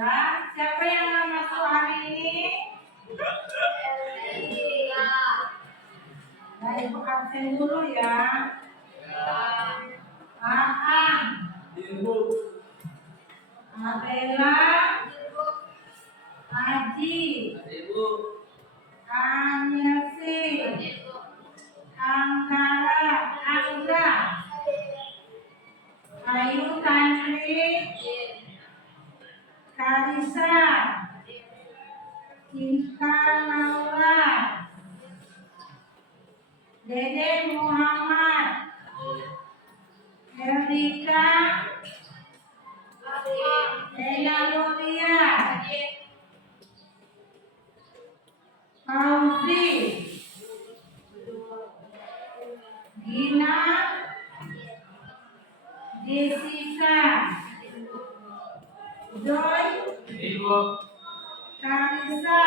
Ya, siapa yang mau masuk hari ini? Nah, ibu absen dulu ya. Aang, Adela, Aji, Anyasi, Angkara, Angga, Ayu Tantri, Karisa, Cinta Laura, Dede Muhammad, Erdika, Ella Loria, Fauzi, Gina, Jessica, Joy, Karisa,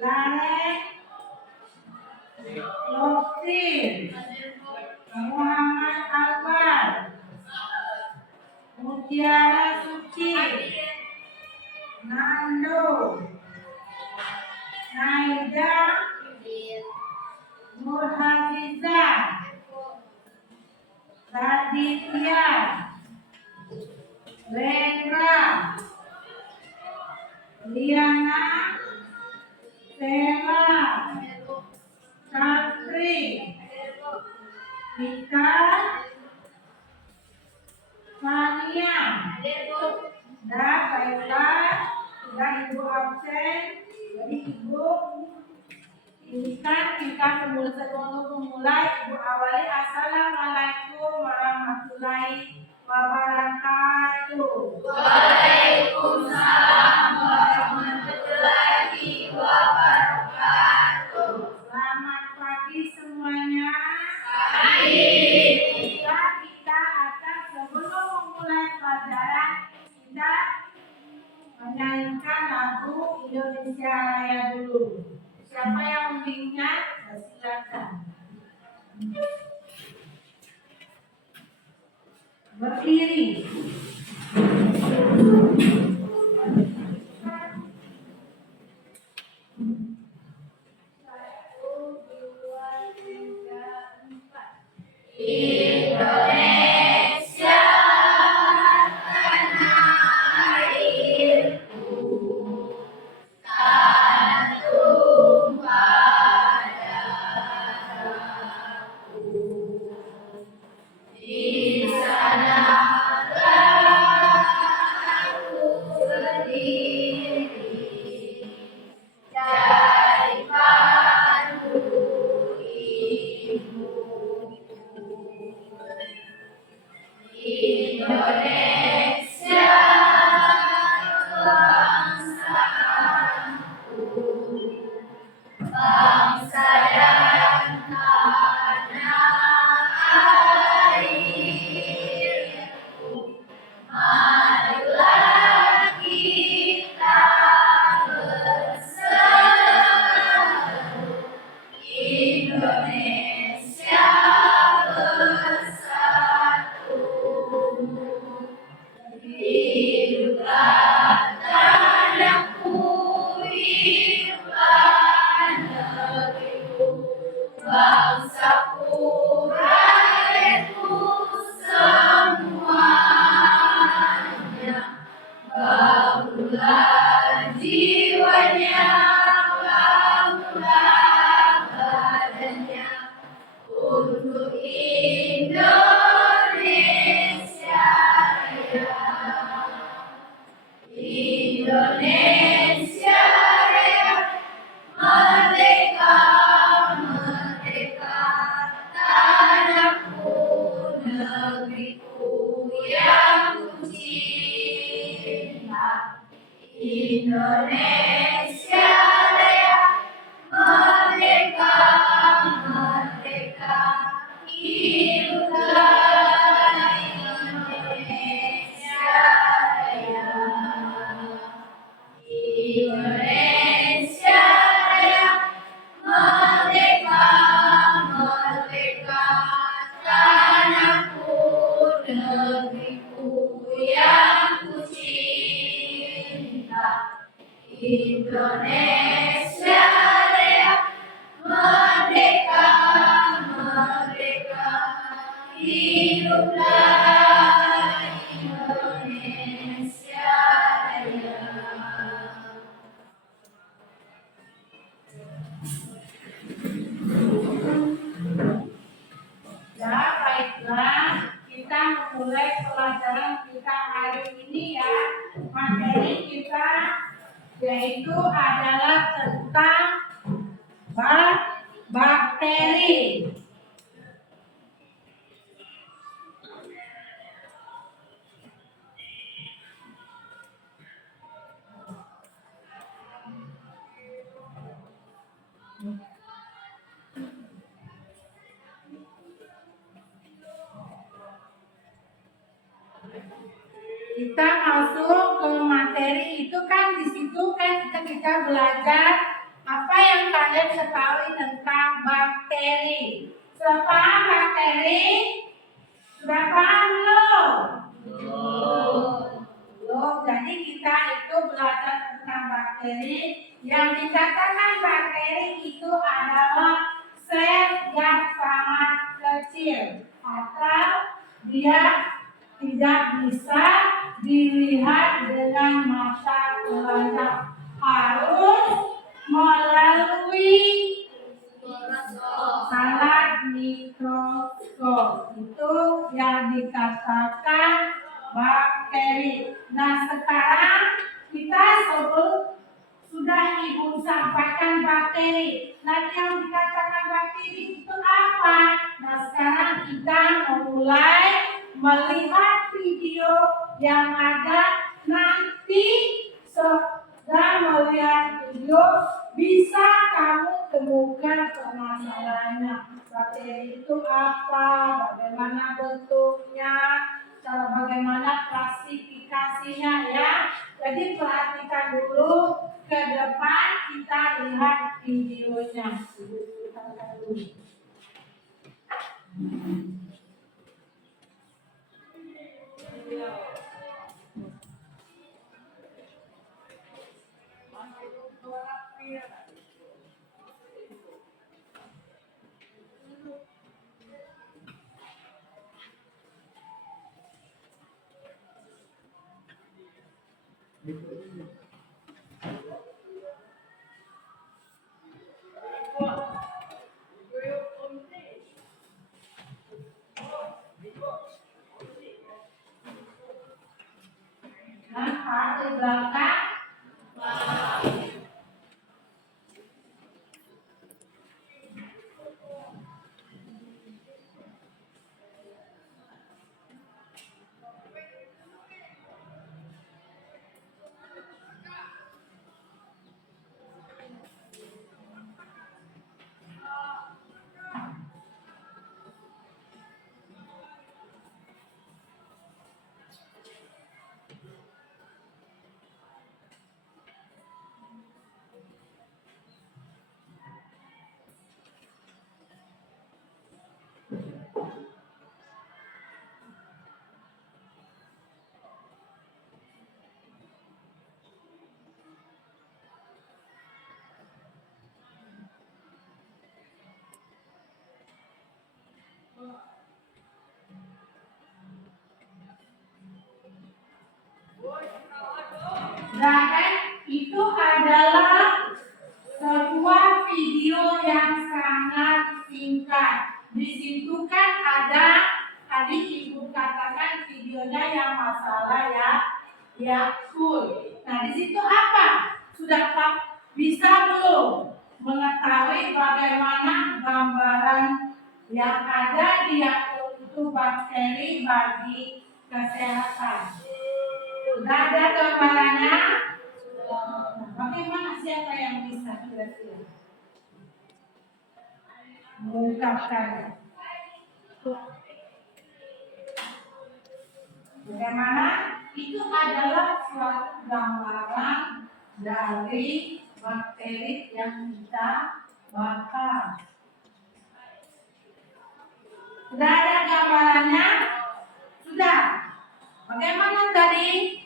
Lare, Lofti, Muhammad Akbar, Mutiara Suci, Nando, Naida, Nurhafiza, Raditya, Rendra, Liana, Sela, Santri, Vika, Fania. Dah, baiklah, sudah ibu absen, jadi ibu inginkan kita sebelum memulai ibu awali. Assalamualaikum warahmatullahi wabarakatuh. Waalaikumsalam warahmatullahi wabarakatuh. Selamat pagi semuanya. Kita akan sebelum memulai pelajaran kita menyanyikan lagu Indonesia Raya dulu. Siapa yang mengingat? Silakan. Berdiri. Indonesia tanah airku, tanah tumpah darahku. Di sanalah aku berdiri, jadi pandu ibu. Indonesia bangsaku, bangsa dan tanah airku. Marilah kita bersatu, Indonesia bersatu. Hiduplah tanahku, hiduplah negeriku, bangsaku, rakyatku semuanya. Bangunlah jiwanya, bangunlah badannya untuk Indonesia Raya. Indonesia Raya, merdeka, merdeka, tanahku, negeriku yang ku cinta. Indonesia Raya, merdeka, merdeka, hiduplah Indonesia Raya. Indonesia Raya, merdeka, merdeka, tanahku, negeriku yang ku cinta. Indonesia Raya, merdeka, merdeka, hiduplah Indonesia Raya. Ya, baiklah, kita memulai pelajaran kita hari ini ya. Materi kita yaitu adalah tentang bakteri. Kita masuk ke materi itu kan di situ kan kita belajar apa yang kalian ketahui tentang bakteri. Sudah paham bakteri? Sudah paham belum? Belum. Jadi kita itu belajar tentang bakteri. Yang dikatakan bakteri itu adalah sel yang sangat kecil atau dia tidak bisa dilihat dengan mata telanjang, harus melalui alat mikroskop. Itu yang dikatakan bakteri. Nah, sekarang kita sudah Ibu sampaikan bakteri. Nanti yang dikatakan bakteri itu apa? Nah, sekarang kita memulai melihat video yang ada. Nanti setelah melihat video bisa kamu temukan permasalahannya. Bakteri itu apa? Bagaimana bentuknya? Bagaimana klasifikasinya ya? Jadi perhatikan dulu, ke depan kita lihat videonya. Nampak di belakang? Nah, itu adalah sebuah video yang sangat singkat. Di situ kan ada tadi Ibu katakan videonya yang masalah ya full. Nah, di situ apa? Sudah bisa belum mengetahui bagaimana gambaran yang ada di untuk bakteri bagi kesehatan? Sudah ada gambarannya? Bagaimana siapa yang bisa kira-kira mengungkapkannya? Bagaimana? Itu adalah suatu gambaran dari bakteri yang kita bakar. Sudah ada gambarannya? Sudah. Bagaimana tadi?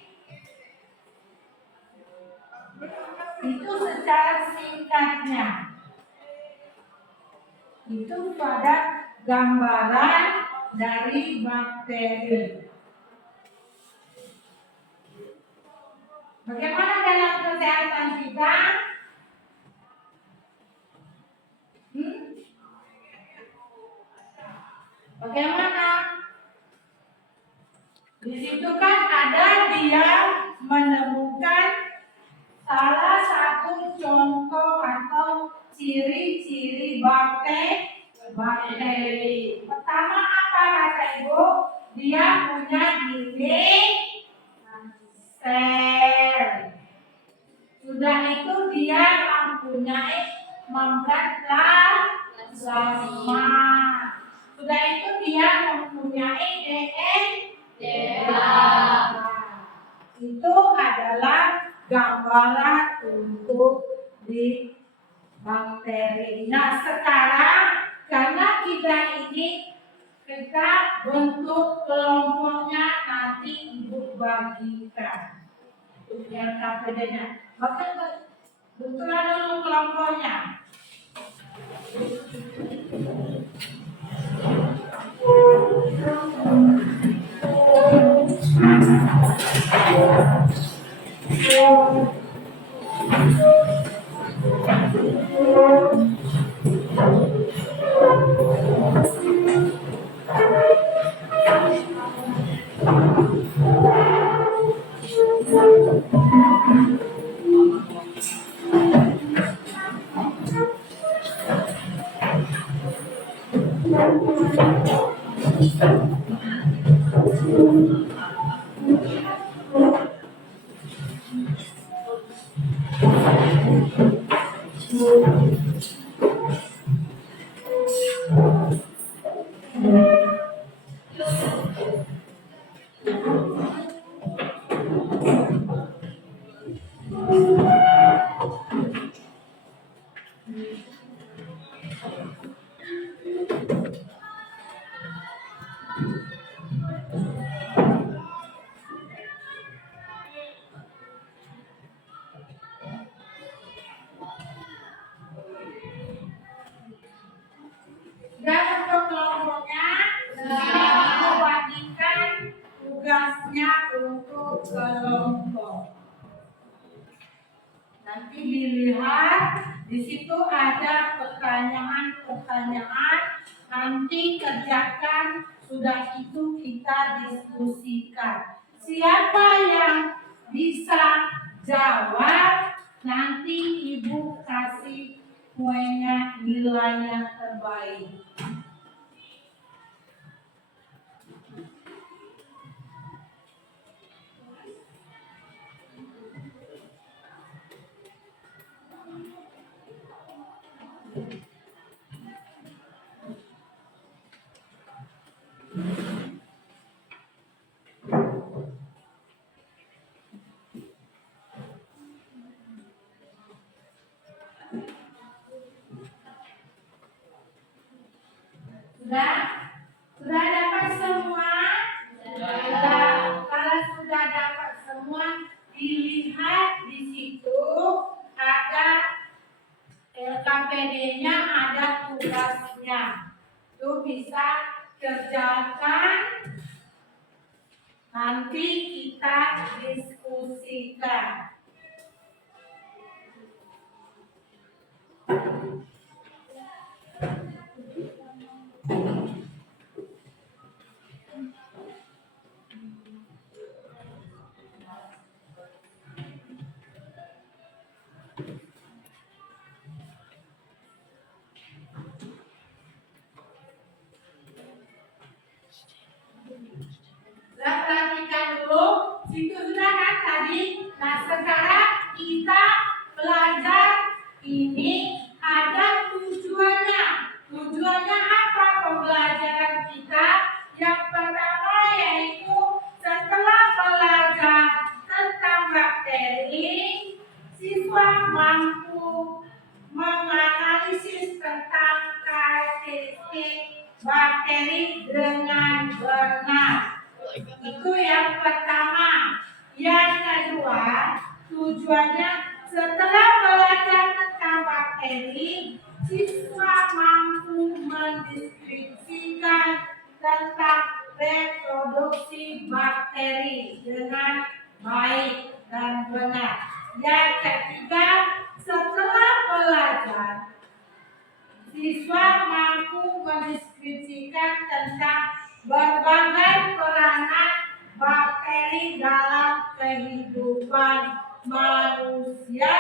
Itu pada gambaran dari bakteri. Bagaimana dalam kesehatan kita? Bagaimana? Di situ kan ada dia menemukan salah satu contoh atau ciri-ciri bakteri. Pertama apa kata Ibu? Dia punya dinding sel. Sudah itu dia mempunyai membran plasma. Sudah itu dia mempunyai DNA. Itu adalah gambaran untuk di bakteri. Nah sekarang karena kita bentuk kelompoknya nanti Ibu bagikan. Yang KPD-nya. Maka bentuklah dulu kelompoknya. Dan untuk kelompoknya, Ibu bagikan tugasnya untuk kelompok. Nanti dilihat di situ ada pertanyaan-pertanyaan. Nanti kerjakan, sudah itu kita diskusikan. Siapa yang bisa jawab, nanti Ibu kasih kuenya nilainya terbaik. Sudah dapat semua? Sudah. Kalau sudah dapat semua, dilihat di situ ada LKPD-nya, ada tugasnya. Itu bisa kerjakan. Nanti kita diskusikan. Perhatikan dulu, situ sudah kan tadi. Nah sekarang kita belajar ini ada tujuannya. Tujuannya apa pembelajaran kita? Yang pertama yaitu setelah belajar tentang bakteri, siswa mampu menganalisis tentang karakteristik bakteri dengan benar. Itu yang pertama. Yang kedua, tujuannya setelah belajar tentang bakteri, siswa mampu tentang reproduksi bakteri dengan baik dan benar. Yang ketiga, setelah belajar, siswa mampu mendeskripsikan tentang berbagai peranan bakteri dalam kehidupan manusia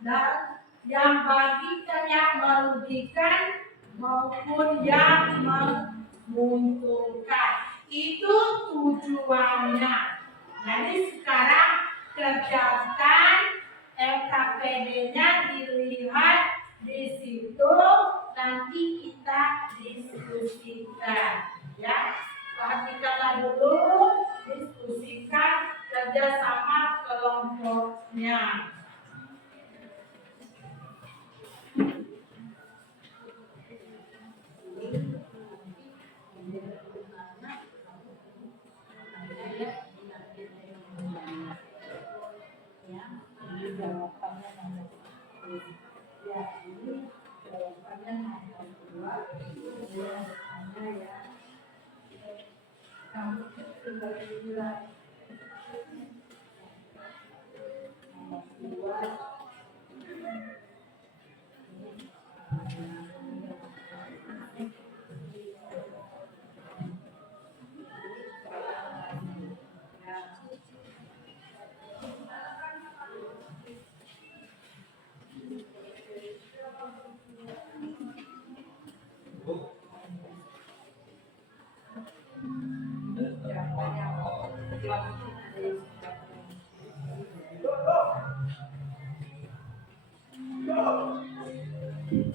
dan yang baginya merugikan maupun yang menguntungkan. Itu tujuannya. Jadi sekarang kerjakan LKPD-nya, dilihat di situ, nanti kita diskusikan, ya. Perhatikanlah dulu, diskusikan kerjasama kelompoknya.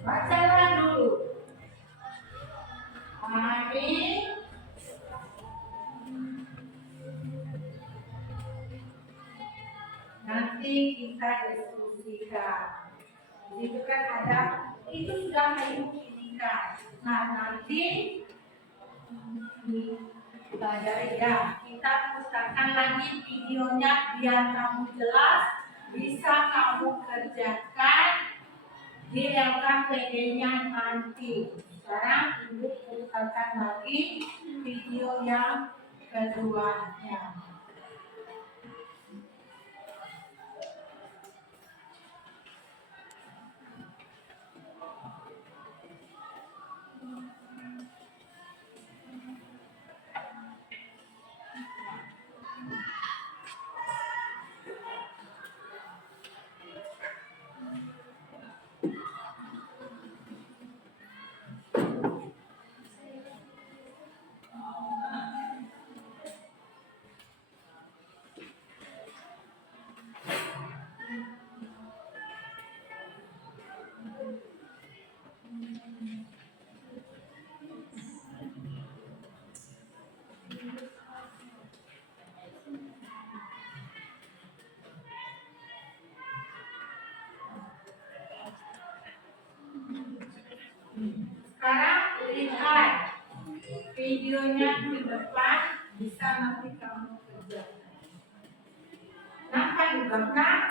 Bacalah dulu. Mari nanti kita diskusikan. Itu kan ada, itu sudah dipublikasikan. Nah nanti pelajari ya. Kita putarkan lagi videonya biar kamu jelas, bisa kamu kerjakan di LKPD-nya nanti. Sekarang Ibu putarkan lagi video yang keduanya. Sekarang lihat videonya di depan, bisa nanti kamu kerjakan. Kenapa di belakang?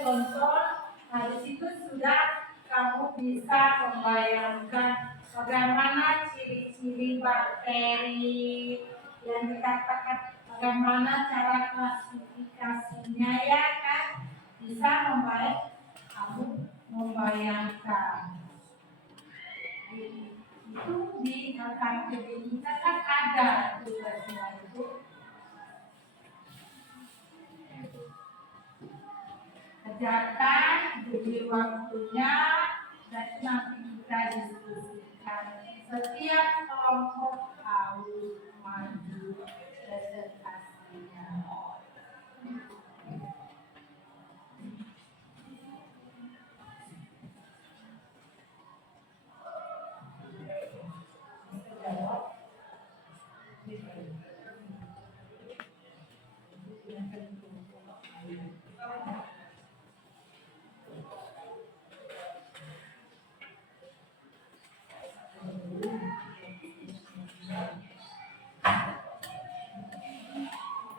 contoh, nah di situ sudah kamu bisa membayangkan bagaimana ciri-ciri bakteri yang dikatakan, bagaimana cara klasifikasinya, ya kan? Bisa kamu membayangkan. Itu di KTP kita kan ada tugasnya itu. Kerjakan, beri waktunya, dan nanti kita diskusikan. Setiap kelompok harus maju presentasinya.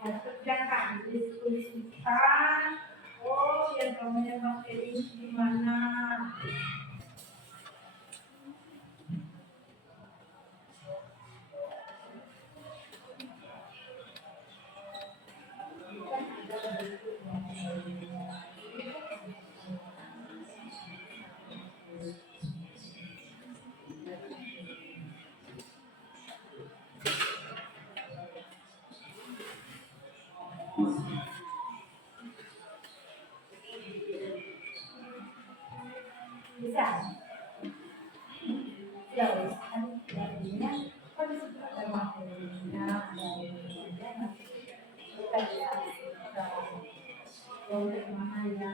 Kerjakan, diskusikan. Oh, yang namanya bakteri di mana? Bisa. Ya, kan jadinya kan disitu ada materinya, ada kita bisa boleh mana ya?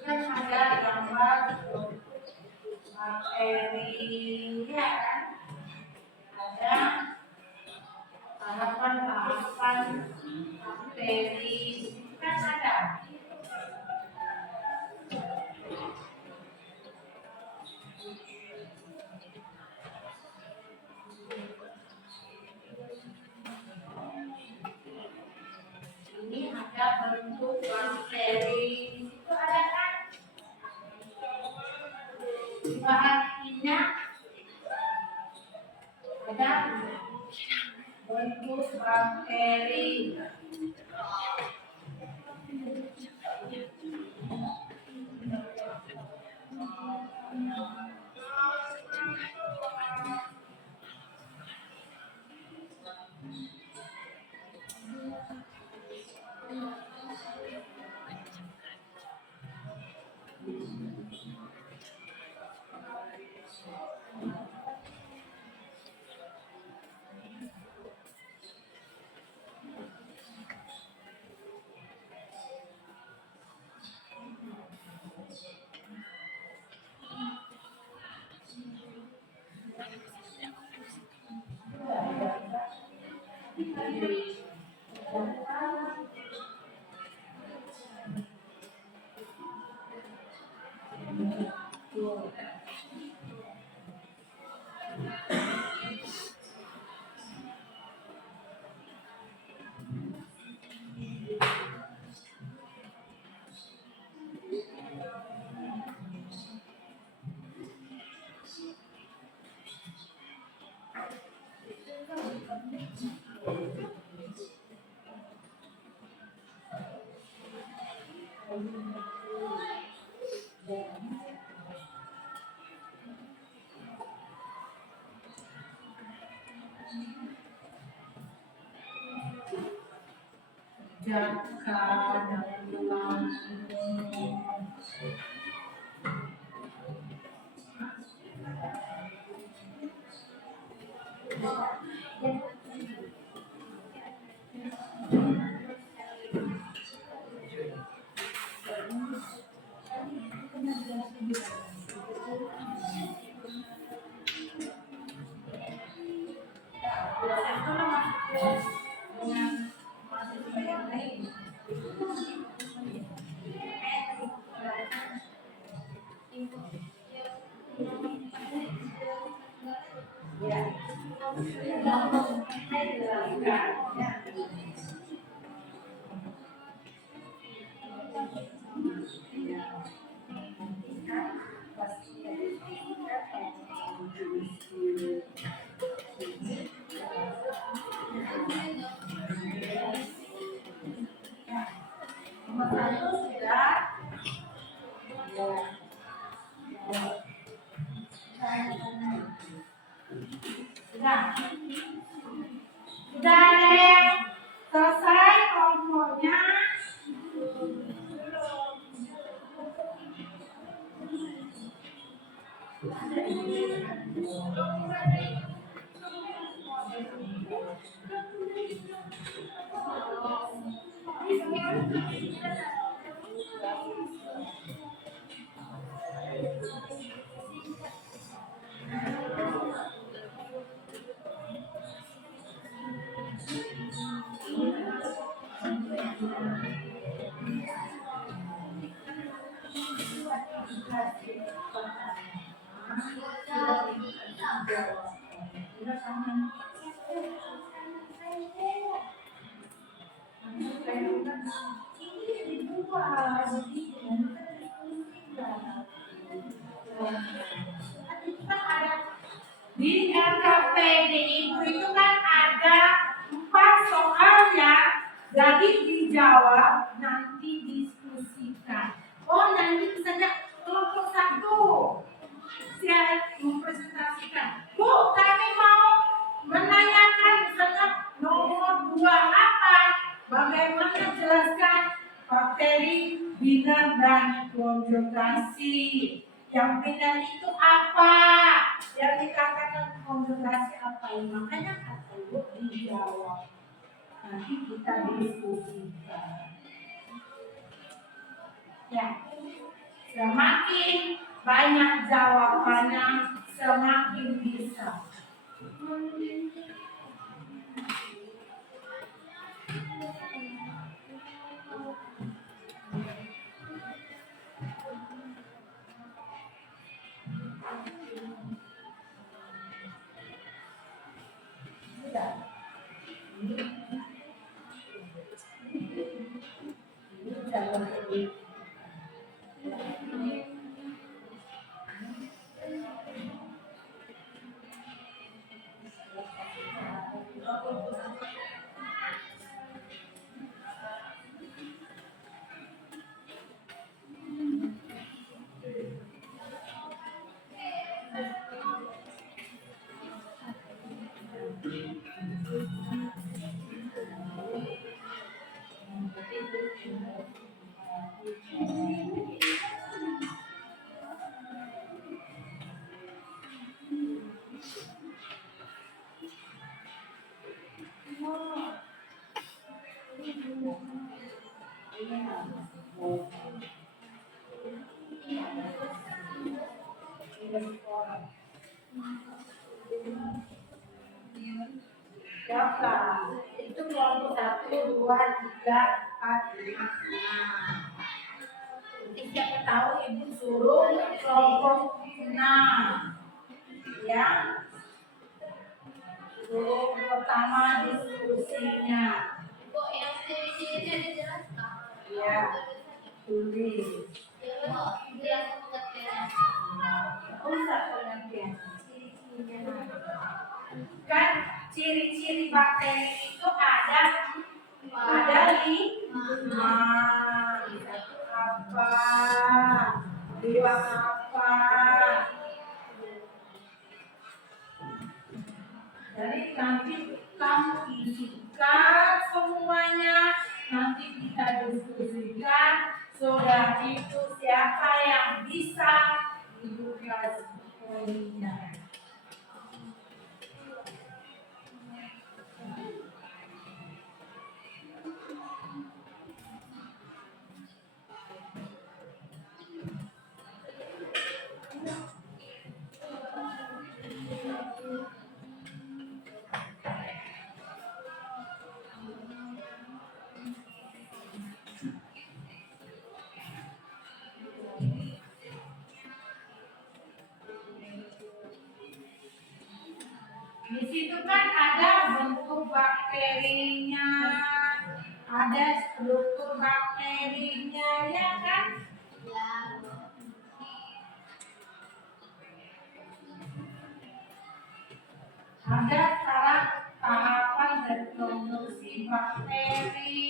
Kan ada gambar materinya kan, ada tahapan-tahapan materi kan ada. Ini ada bentuk bakteri, itu ada kan bahan minyak, ada bentuk bakteri. Jaka dalam sudah ada yang selesai kelompoknya. Di LKPD itu kan ada 4 soal ya, jadi dijawab nanti diskusikan. Oh nanti misalnya kelompok 1 saya mempresentasikan, Bu kami mau menanyakan misalnya nomor 2 apa, bagaimana jelaskan bakteri binar dan konjugasi. Yang benar itu apa? Yang dikatakan konjugasi apa? Makanya kata Ibu dijawab. Nanti kita diskusikan. Ya, semakin banyak jawabannya, semakin bisa. Siapa? Itu kelompok 1, 2, 3, 4, 5, 6. Nanti siapa tahu Ibu suruh kelompok 6. Ya. Suruh pertama diskusinya. Kok yang ciri-cirinya dijelaskan? Ya. Tulis. Usah pengertian. Ciri-cirinya. Kan ciri-ciri bakteri itu ada 5. Satu apa? 2 apa? Jadi nanti kamu isikan semuanya. Nanti nanti kita diskusikan sudah itu siapa yang bisa dibuka poinnya. Di situ kan ada bentuk bakterinya, ada struktur bakterinya, ya kan? Ada tahapan reproduksi bakteri.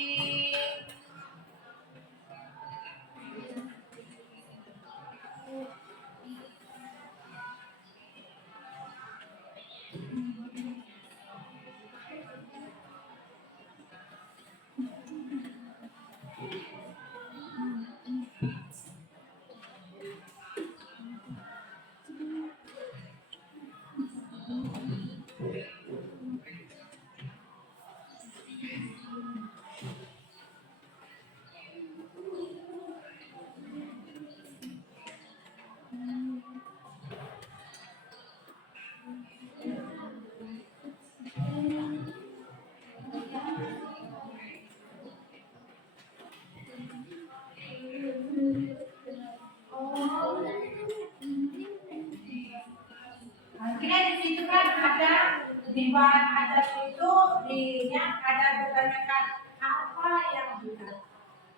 Akhirnya di situ kan ada di bahan adat itu ada kebanyakan apa yang juga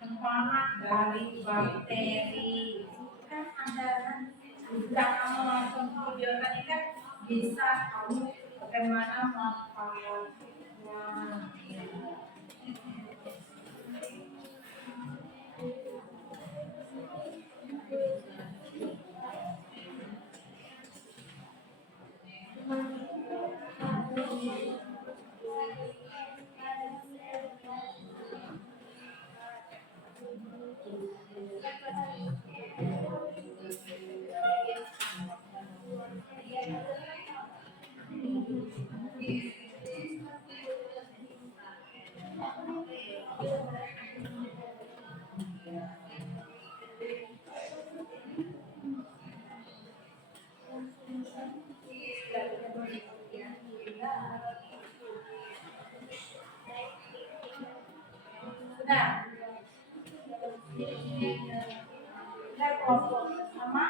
tempat dari bakteri kan ada kan sudah kamu langsung video tadi kan bisa kamu bagaimana manfaatnya. Sudah. Sudah kelompok sama.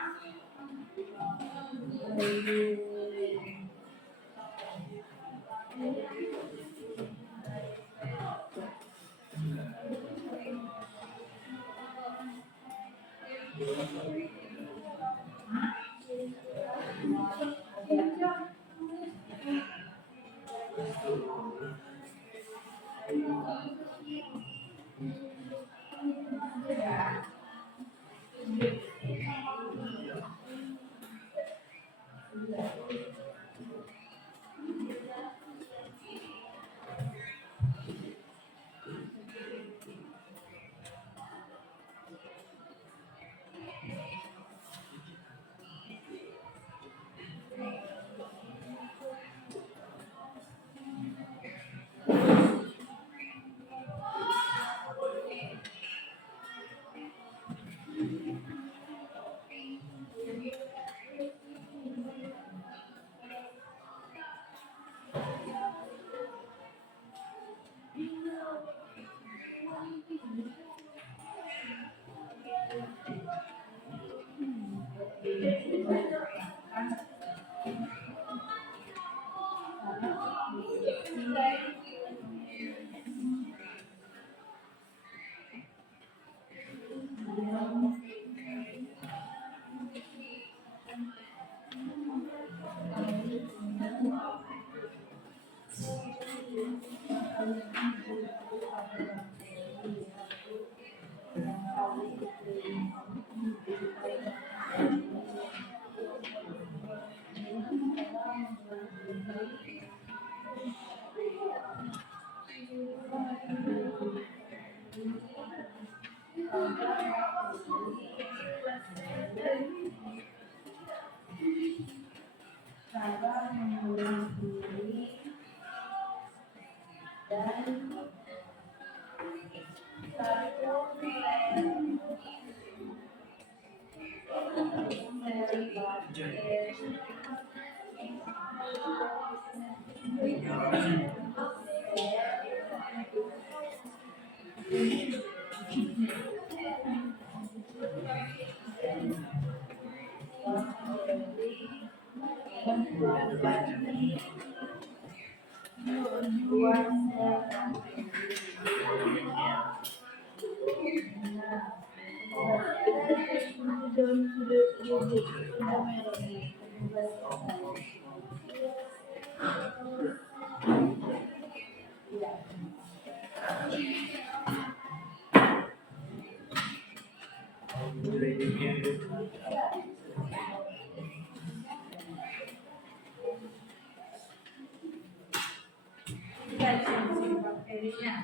Kita isi bakterinya.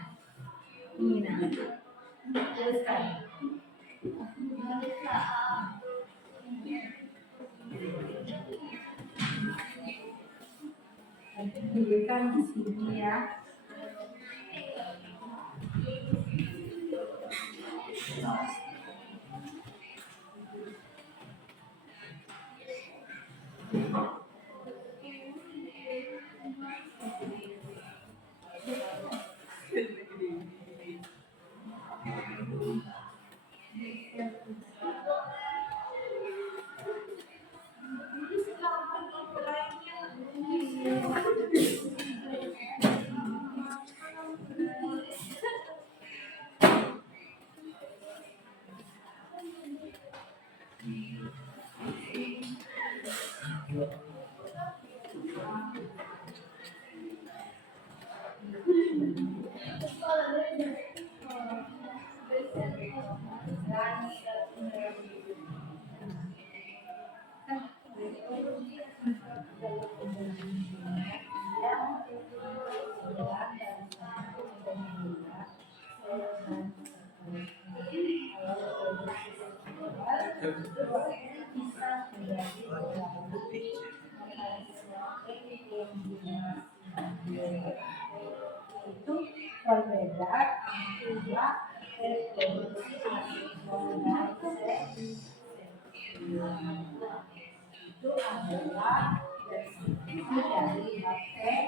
Ini nah. Teruskan. Diberikan di sini ya. Itu perbedaan antara reproduksi itu adalah definisi dari bakteri.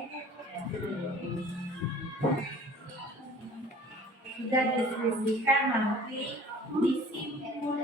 Sudah diskusikan nanti disimpul.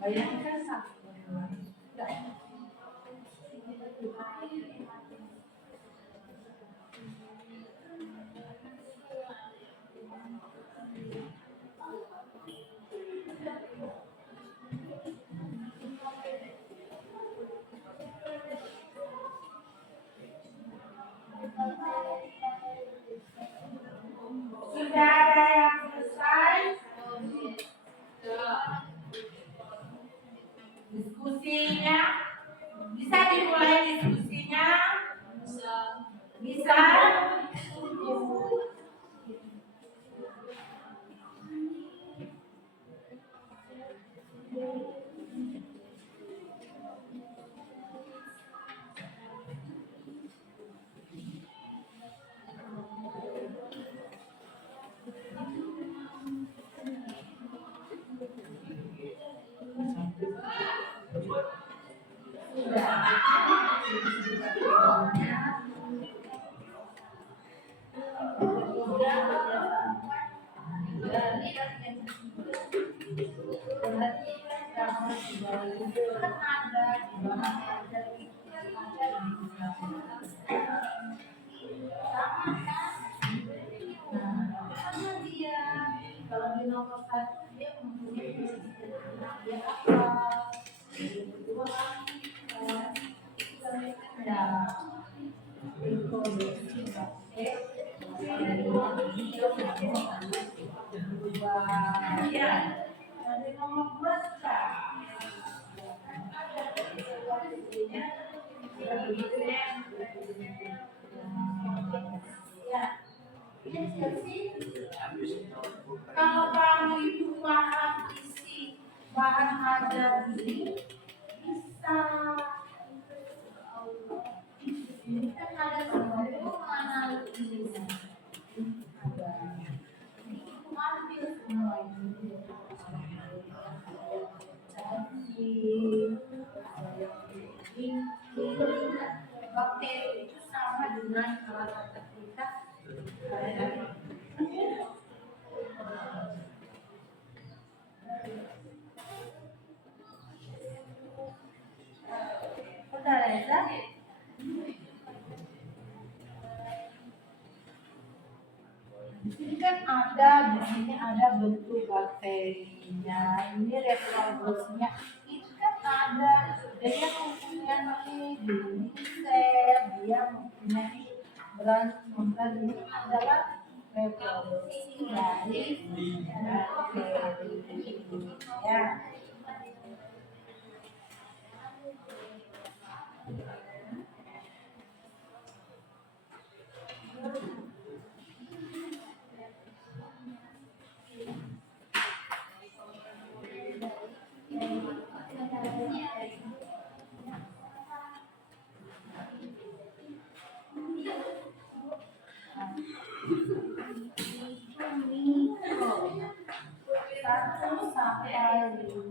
Bayangkan satu. Sudah ada yang selesai diskusinya? Bisa dimulai diskusinya? Bisa? Kalau di nomor satu dia mempunyai dia apa? Kedua ya introduksi ya dari nomor baca ya kalau kamu itu paham isi bahan ajar ini bisa ini kan ada semua analisisnya ada itu ambil semua ini jadi bakteri itu sama dengan kata kita udah Reza? Di sini ada bentuk bakterinya, ini reproduksinya, itu kan ada. Jadi yang mempunyai sel, dia mempunyai beran ini adalah reproduksi dari bakteri. Ya. Satu sampai 5.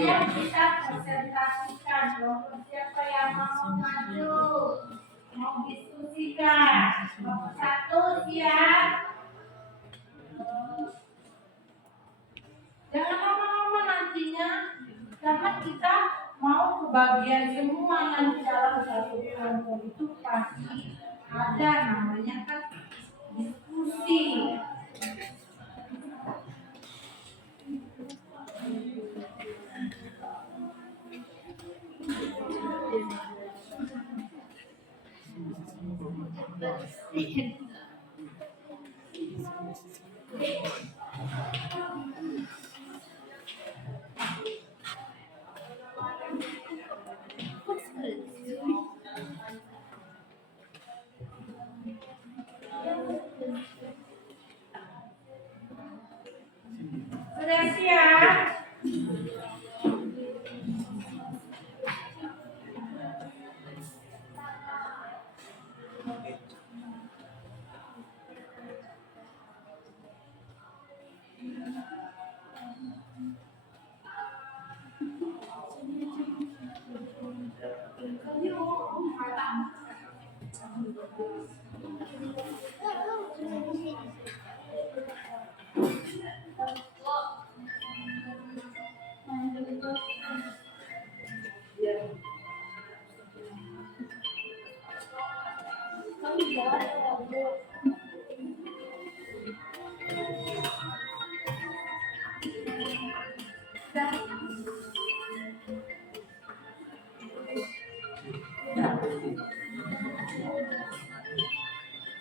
Semuanya bisa presentasikan. Siapa yang mau maju? Mau diskusikan? Nomor 1 siap. Jangan lama-lama nantinya, karena kita mau kebagian semua nanti dalam satu kelompok itu pasti ada namanya kan diskusi. Sudah siap?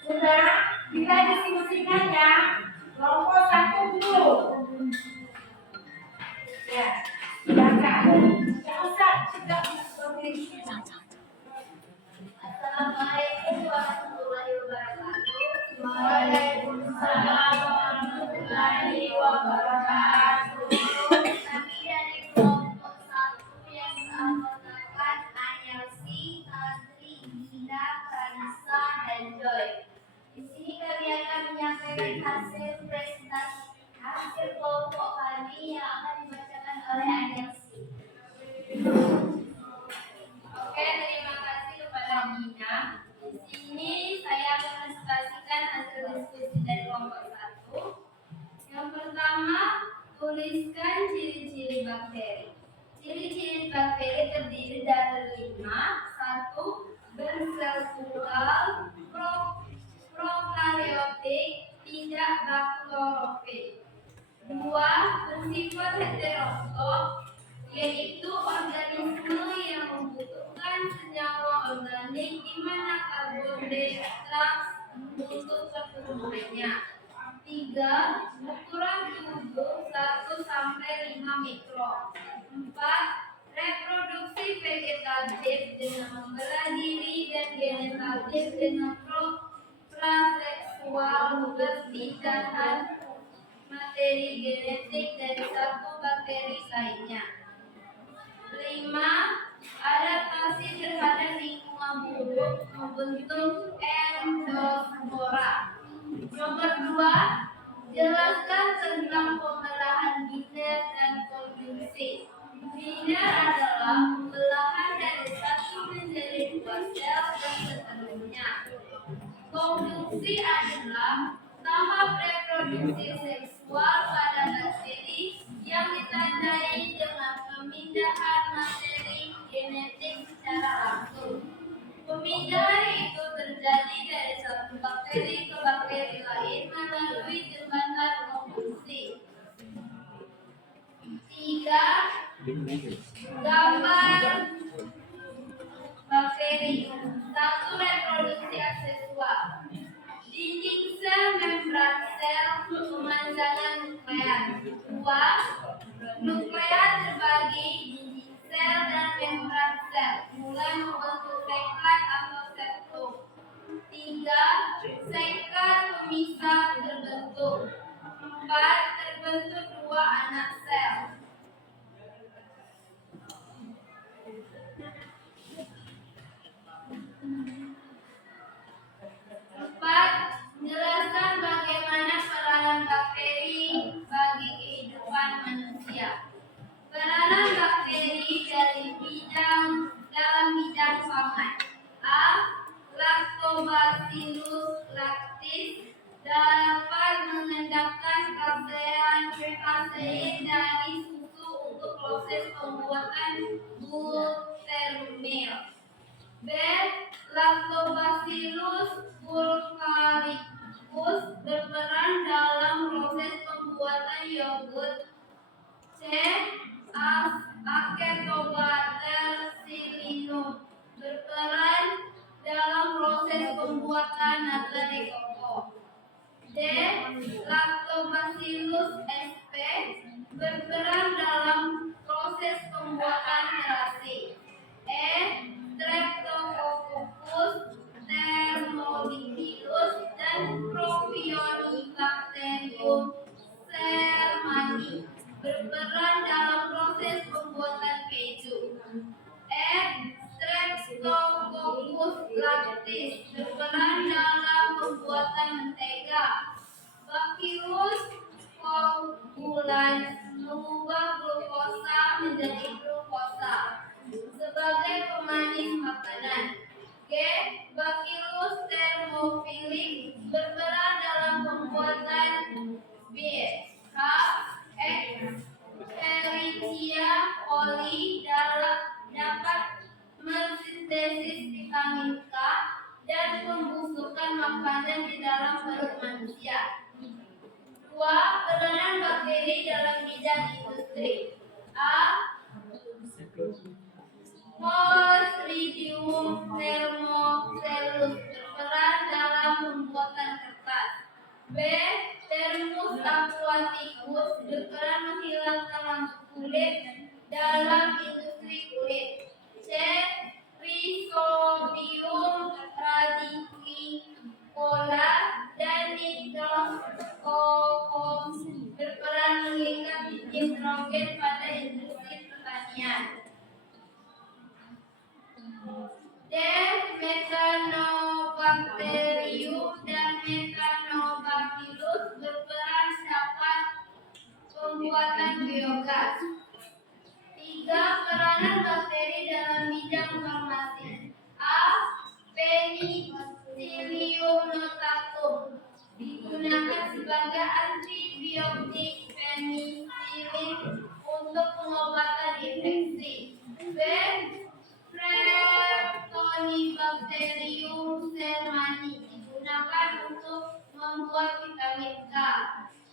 Sudah, kita diskusikan ya. Kelompok 1 dulu. Ya, silakan. Tidak usah, tidak berdiri. Assalamualaikum warahmatullahi wabarakatuh. Waalaikumsalam warahmatullahi wabarakatuh. Kami dari kelompok 1 yang mengatakan Anyasi, Tantri, Gina, Kanisa, dan Joy. Di sini kami akan menyampaikan hasil presentasi hasil kelompok kami yang akan dibacakan oleh Anyasi. Oke, terima kasih kepada Gina. Di sini saya akan presentasikan hasil diskusi dari kelompok 1. Yang pertama, tuliskan ciri-ciri bakteri. Ciri-ciri bakteri terdiri dari 5. 1. Bersel tunggal, prokaryotik, tidak bakterofag. 2. Bersifat heterotrof, yaitu organisme yang membutuhkan senyawa organik di mana karbon dioksida untuk pertumbuhannya. 3. Ukuran tubuh 1-5 mikron. 4. Reproduksi vegetatif dengan membelah diri dan genetatif dengan praseksual perpindahan materi genetik dari satu bakteri lainnya. 5. Adaptasi terhadap lingkungan buruk membentuk endospora. Nomor 2. Jelaskan tentang pembelahan biner dan konduksi. Biner adalah pembelahan dari satu menjadi 2 sel dan seterusnya. Konduksi adalah tahap reproduksi seksual pada bakteri yang ditandai dengan pemindahan materi genetik secara langsung. Pemindahan itu terjadi dari satu bakteri ke bakteri lain melalui jembatan konduksi. 3. Gambar bakteri. 1. Reproduksi aseksual. Dinding sel, membran sel, pemanjangan nukleat. 2. Nukleat terbagi dinding sel dan membran sel, mulai membentuk sekat atau septum. 3. Sekat pemisah terbentuk. 4. Terbentuk 2 anak sel. 4. Jelaskan bagaimana peranan bakteri bagi kehidupan Lactobacillus lactis dapat mengendapkan kasein dari susu untuk proses pembuatan buttermilk. B. Lactobacillus bulgaricus berperan dalam proses pembuatan yogurt. C. Acetobacter sillinum berperan dalam proses pembuatan nata de coco. D. Lactobacillus sp berperan dalam proses pembuatan terasi. E. Streptococcus thermophilus dan Propionibacterium shermani berperan dalam proses pembuatan keju. F. Streptococcus lactis berperan dalam pembuatan mentega. Bacillus coagulans mengubah glukosa menjadi glukosa sebagai pemanis makanan. G. Bacillus thermophilus berperan dalam pembuatan bir. H. Escherichia coli dapat mensintesis vitamin K dan membusukkan makanan di dalam perut manusia. 2. Peranan bakteri dalam bidang industri. A. Clostridium thermophilus berperan dalam pembuatan kertas. B. Thermus aquaticus berperan menghilangkan lampu kulit dalam industri kulit. C. Rhizobium radiculicola dan Nitrococcus berperan mengikat nitrogen pada industri pertanian. D. Mechanobacterium dan Mechanobacillus berperan dapat pembuatan biogas. 3. Peranan bakteri dalam bidang farmasi. A. Penicillium notatum digunakan sebagai antibiotik penicillin untuk pengobatan infeksi. B. Streptonibacterium shermani digunakan untuk membuat vitamin K.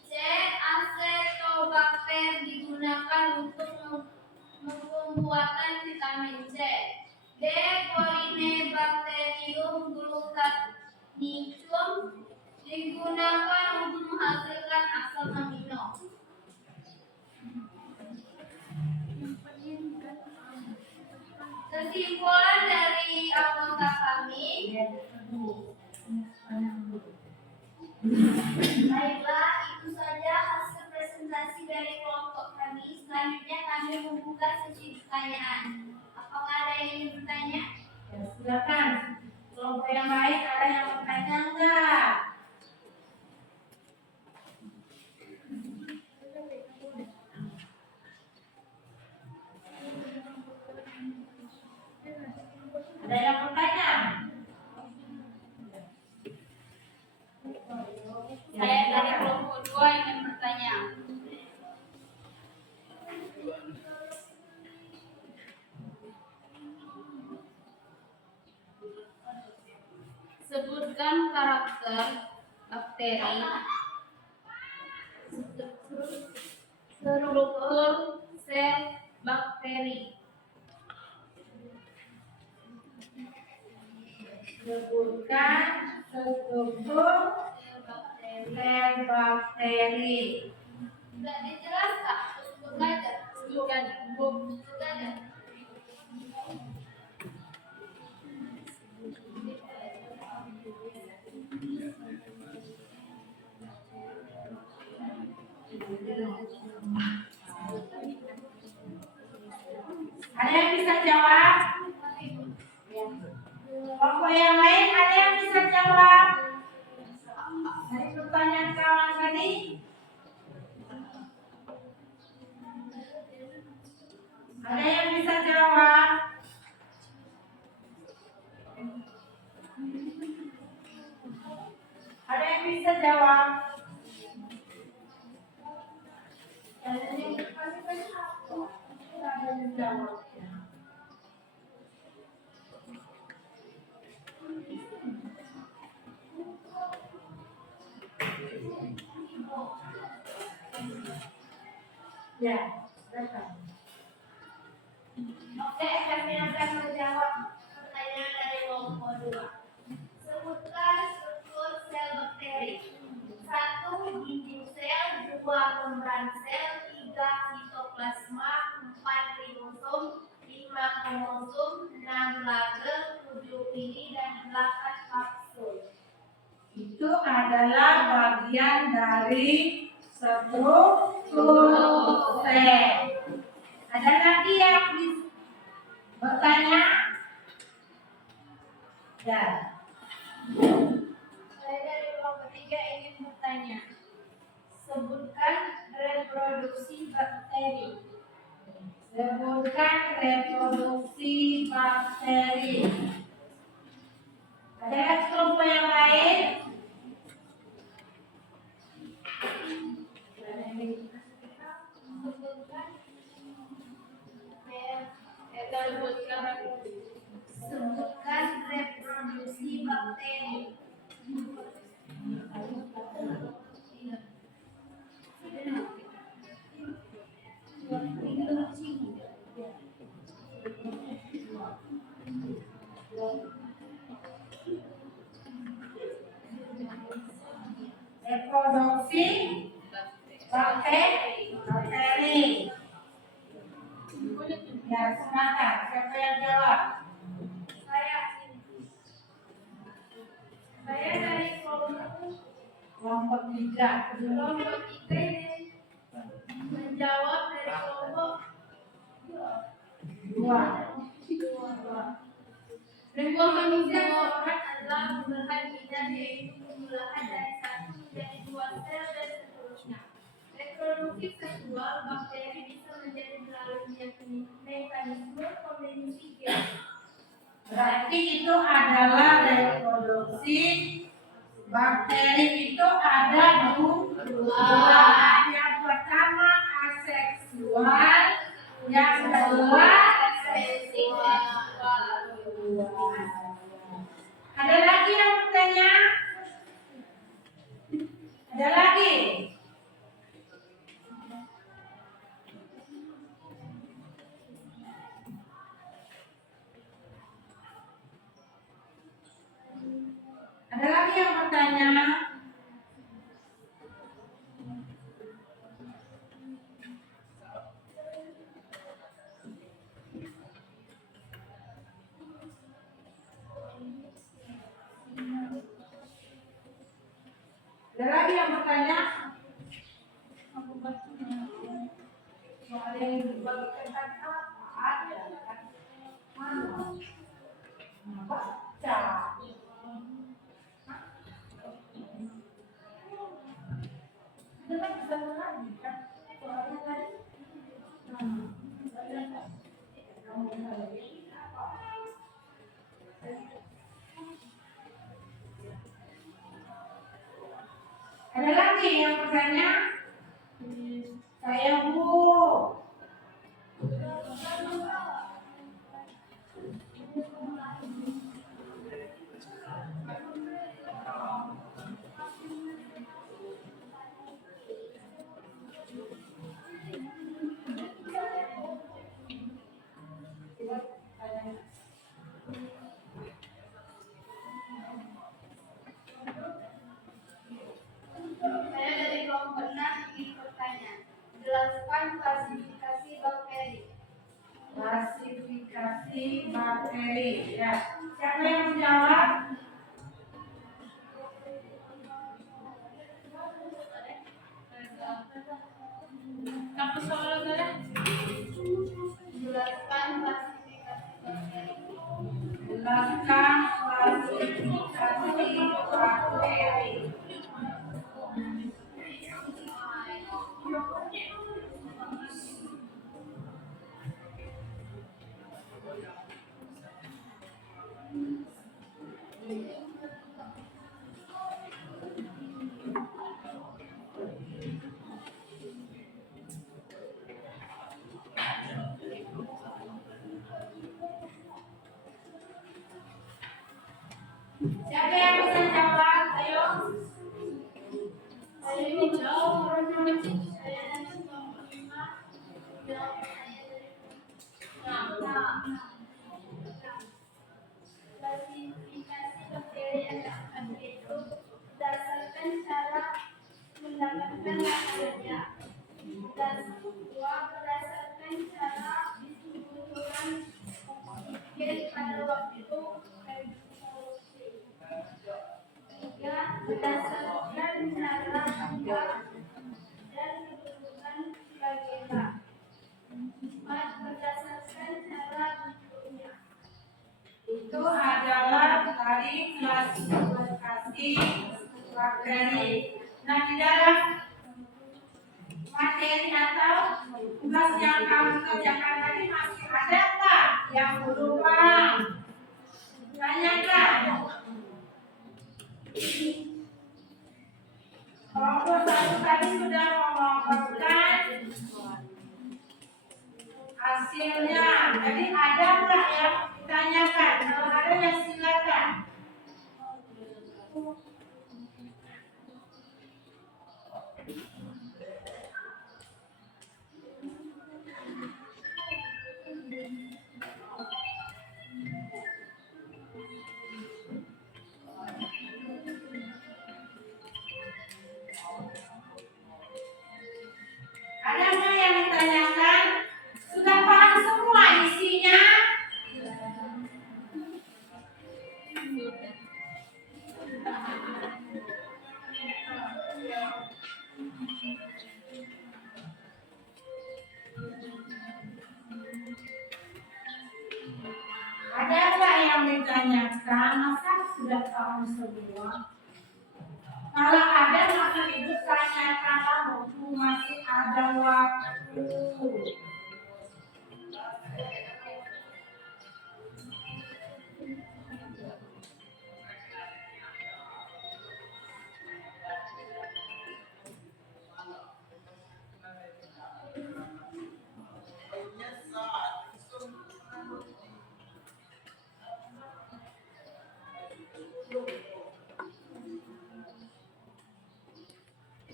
C. Acetobacter digunakan untuk pembuatan vitamin C. D. Corynebacterium glutamicum digunakan untuk menghasilkan asam amino. Kesimpulan dari anggota kami. Baiklah, itu saja hasil presentasi dari kelompok kami. Selanjutnya kami membuka sesi pertanyaan. Apakah ada yang ingin bertanya? Ya, silakan. Kelompok yang lain ada yang bertanya enggak? Ada yang bertanya? Saya dari kelompok 2 ingin bertanya. Sebutkan karakter bakteri, struktur sel bakteri. Sebutkan struktur sel bakteri. Sudah dijelaskan? Sebutkan aja. Ada yang bisa jawab? Kelompok yang lain ada yang bisa jawab? Dari pertanyaan kawan tadi? Ada yang bisa jawab? jawab? Ya, silakan. Oke, kami akan menjawab pertanyaan dari kelompok 2. Sebutkan struktur sel bakteri. 1. Dinding sel, 2. membran sel, 3. sitoplasma, 4. ribosom, 5. kromosom, 6. lager, 7. pili, dan 8. kapsul. Itu adalah bagian dari struktur sel. Ada lagi yang bertanya? Ya. Saya dari kelompok 3 ingin bertanya. Sebutkan reproduksi bakteri. Sebutkan reproduksi bakteri. Ada lagi kelompok yang lain? Sebutkan reproduksi bakteri. Reproduksi bakteri. Ya, semangat. Siapa yang jawab? Saya dari Kelompok 3. kelompok 3 ini menjawab dari kelompok 2. Sebuah manusia seorang adalah pembelahan bidang, yaitu pembelahan dari 1 menjadi 2 sel dan seterusnya. Reproduksi seksual bakteri bisa menjadi melalui mekanisme kombinasi gen. Berarti itu adalah reproduksi bakteri itu ada dua. Yang pertama aseksual, yang kedua seksual. Ada lagi yang bertanya? Ada lagi? Ada lagi yang bertanya? Ada lagi yang bertanya? Soal yang dibagikan tadi apa? Ada kan? Mana? Baca. Itu kan bisa lagi kan? Soalnya tadi. Ada lagi yang bertanya? Saya Bu. Saya dari kelompok 6 ingin bertanya. Jelaskan klasifikasi bakteri. Klasifikasi bakteri. Ya. Siapa yang menjawab? Kamu soal mana? Jelaskan klasifikasi bakteri. Jelaskan klasifikasi bakteri. Siapa yang bisa jawab? Ayo. Saya ini jauh orang kecil. Saya nanti kelompok 5. Jawab saya dari klasifikasi bakteri yang itu berdasarkan cara mendapatkan makanannya. Dua, berdasarkan cara kebutuhan oksigen pada waktu reproduksi. Tiga, berdasarkan cara tinggal dan kebutuhan flagella. Empat, berdasarkan cara bentuknya. Itu adalah dari klasifikasi bakteri. Nah, di dalam materi atau tugas yang kamu kerjakan tadi masih ada nggak yang belum paham? Tanyakan. Kelompok satu tadi sudah mengelompokkan hasilnya. Jadi ada nggak yang ditanyakan? Kalau ada ya silakan. Ada nggak yang ditanyakan? Sudah paham semua isinya? Ada nggak yang ditanyakan? Masa sudah paham semua? Kalau ada maka ibu tanyakanlah waktu masih ada waktu.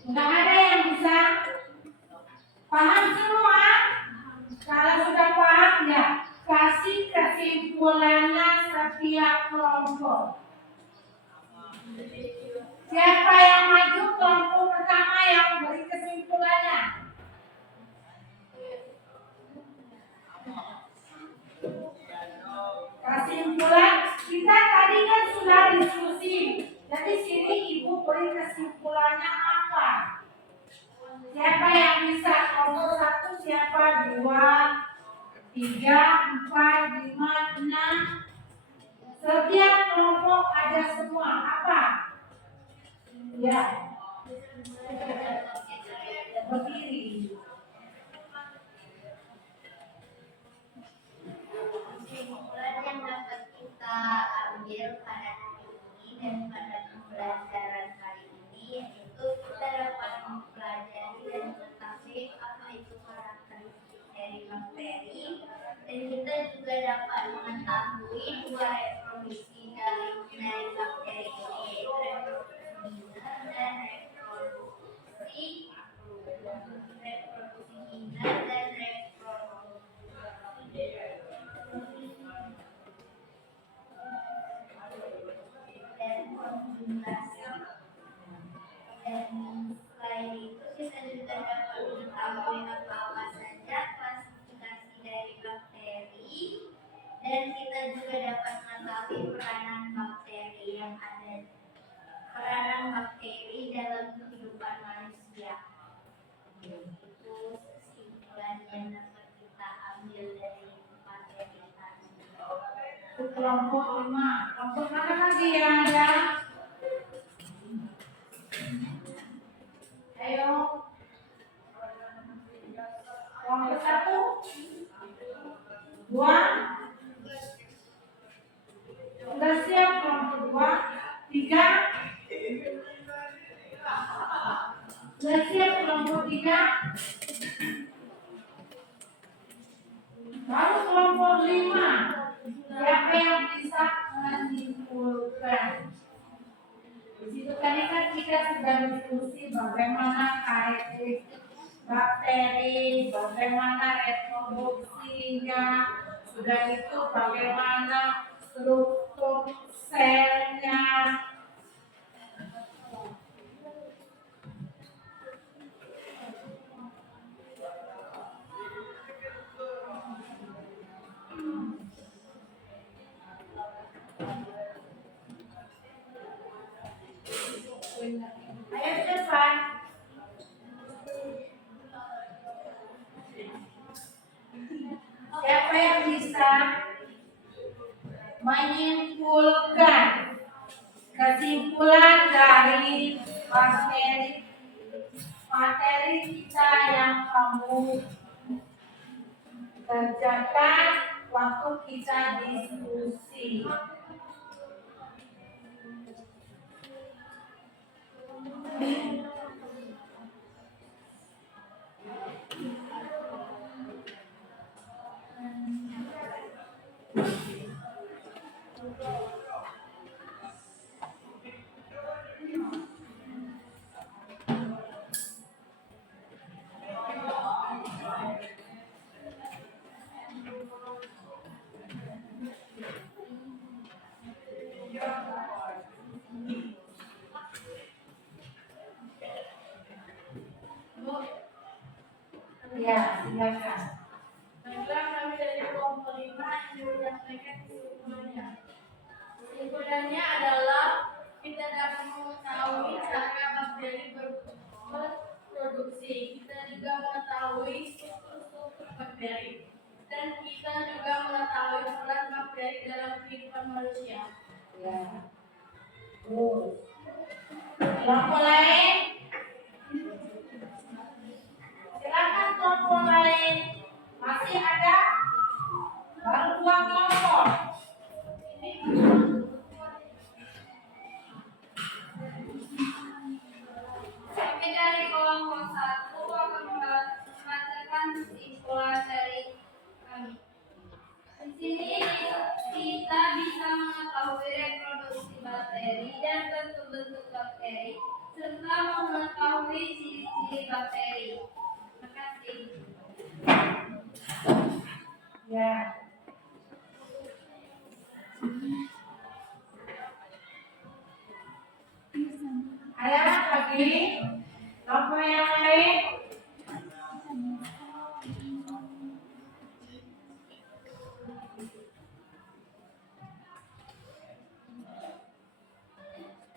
Nggak ada yang bisa paham semua. Kalau sudah paham ya, kasih kesimpulannya setiap kelompok. Siapa yang maju kelompok pertama yang beri kesimpulannya? Kesimpulan kita tadi kan sudah diskusi. Jadi sini ibu beri kesimpulannya apa? Siapa yang bisa? Kelompok satu siapa? 2, 3, 4, 5, 6. Setiap kelompok ada semua. Apa? Ya. Berdiri. Kesimpulan yang dapat kita ambil pada hari ini dan pada pembelajaran hari ini yaitu kita dapat mempelajari dan mengetahui apa itu karakteristik dari bakteri, dan kita juga dapat mengetahui dua reproduksi dari bakteri ini, yaitu reproduksi minor dan reproduksi minor dan dan selain itu kita juga dapat mengetahui apa saja klasifikasi dari bakteri, dan kita juga dapat mengetahui peranan bakteri dalam kehidupan manusia. Itu kesimpulan yang dapat kita ambil dari materi tadi. Kelompok 5. Kelompok mana lagi yang ada? Ayo. Kelompok 1, 2. Sudah siap kelompok 2, 3. Sudah siap kelompok 3. Baru kelompok 5. Siapa yang bisa menyimpulkan? kan. Di situ kan kita sudah diskusi bagaimana karakteristik bakteri, bagaimana reproduksinya, sudah itu bagaimana struktur selnya. Ayo cepat. Siapa yang bisa menyimpulkan kesimpulan dari materi kita yang kamu kerjakan waktu kita diskusi? Ya, silakan. Baiklah, kami dari kelompok 5 ingin menyampaikan kesimpulannya. Kesimpulannya adalah kita dapat mengetahui cara bakteri berproduksi. Kita juga mengetahui struktur bakteri. Dan kita juga mengetahui peran bakteri dalam kehidupan manusia. Ya. Kelompok lain? Silakan kelompok lain. Masih ada? Baru 2 kelompok. Kami dari kelompok 1 akan membacakan kesimpulan dari kami. Di sini kita bisa mengetahui reproduksi bakteri dan bentuk-bentuk bakteri serta mengetahui ciri-ciri bakteri. Terima kasih. Ya. Ada lagi? Kelompok yang lain?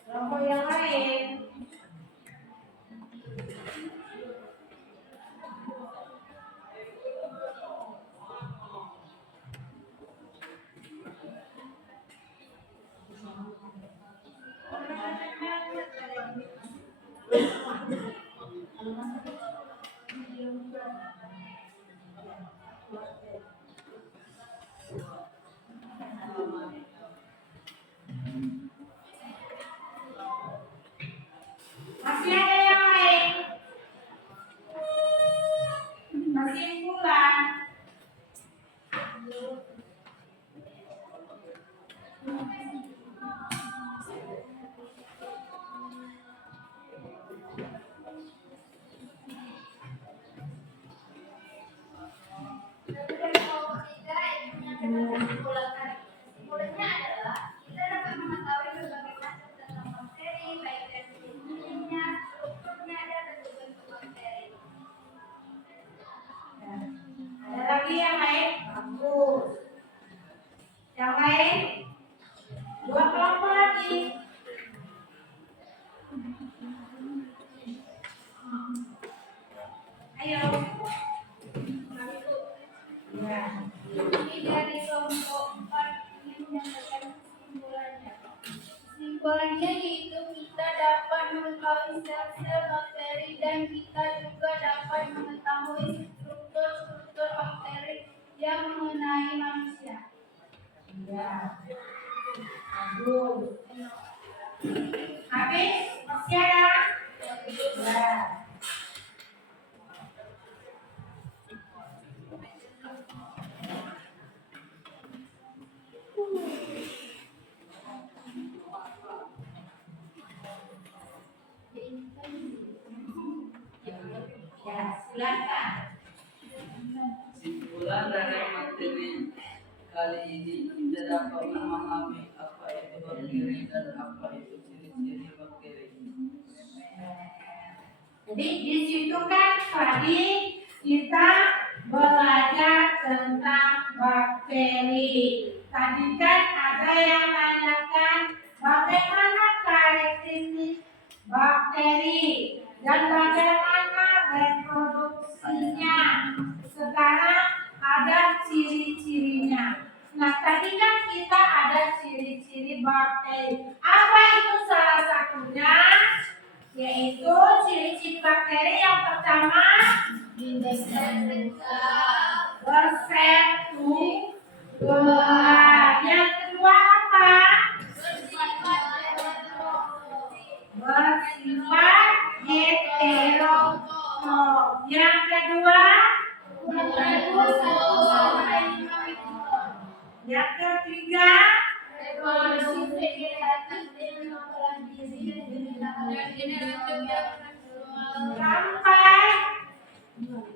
Kelompok yang lain? Masih ada yang lain? Kesimpulan. Dari kelompok 3 yang menyampaikan kesimpulan tadi. Kesimpulannya adalah kita dapat mengetahui berbagai macam tentang bakteri, baik dari jenisnya, strukturnya, dan bentuk-bentuk bakteri. Ada lagi yang lain? Bagus. Yang lain? 2 kelompok lagi. Ayo. Ya. Ini dari kelompok 4 ingin menyampaikan kesimpulannya. Kesimpulannya yaitu kita dapat mengetahui sel-sel bakteri dan kita juga dapat mengetahui struktur-struktur bakteri yang mengenai manusia. Ya. Bagus. Habis? Masih ada? Ya. Silakan. Kesimpulan dari materi kali ini, kita dapat memahami apa itu bakteri dan apa itu ciri-ciri bakteri. Jadi di situ kan tadi kita belajar tentang bakteri. Tadi kan ada yang nanyakan bagaimana karakteristik bakteri dan bagaimana reproduksinya. Sekarang ada ciri-cirinya. Nah, tadi kan kita ada ciri-ciri bakteri. Apa itu salah satunya? Yaitu ciri-ciri bakteri yang pertama bersatu yang kedua apa? Bersifat heterotrof. Yang kedua yang ketiga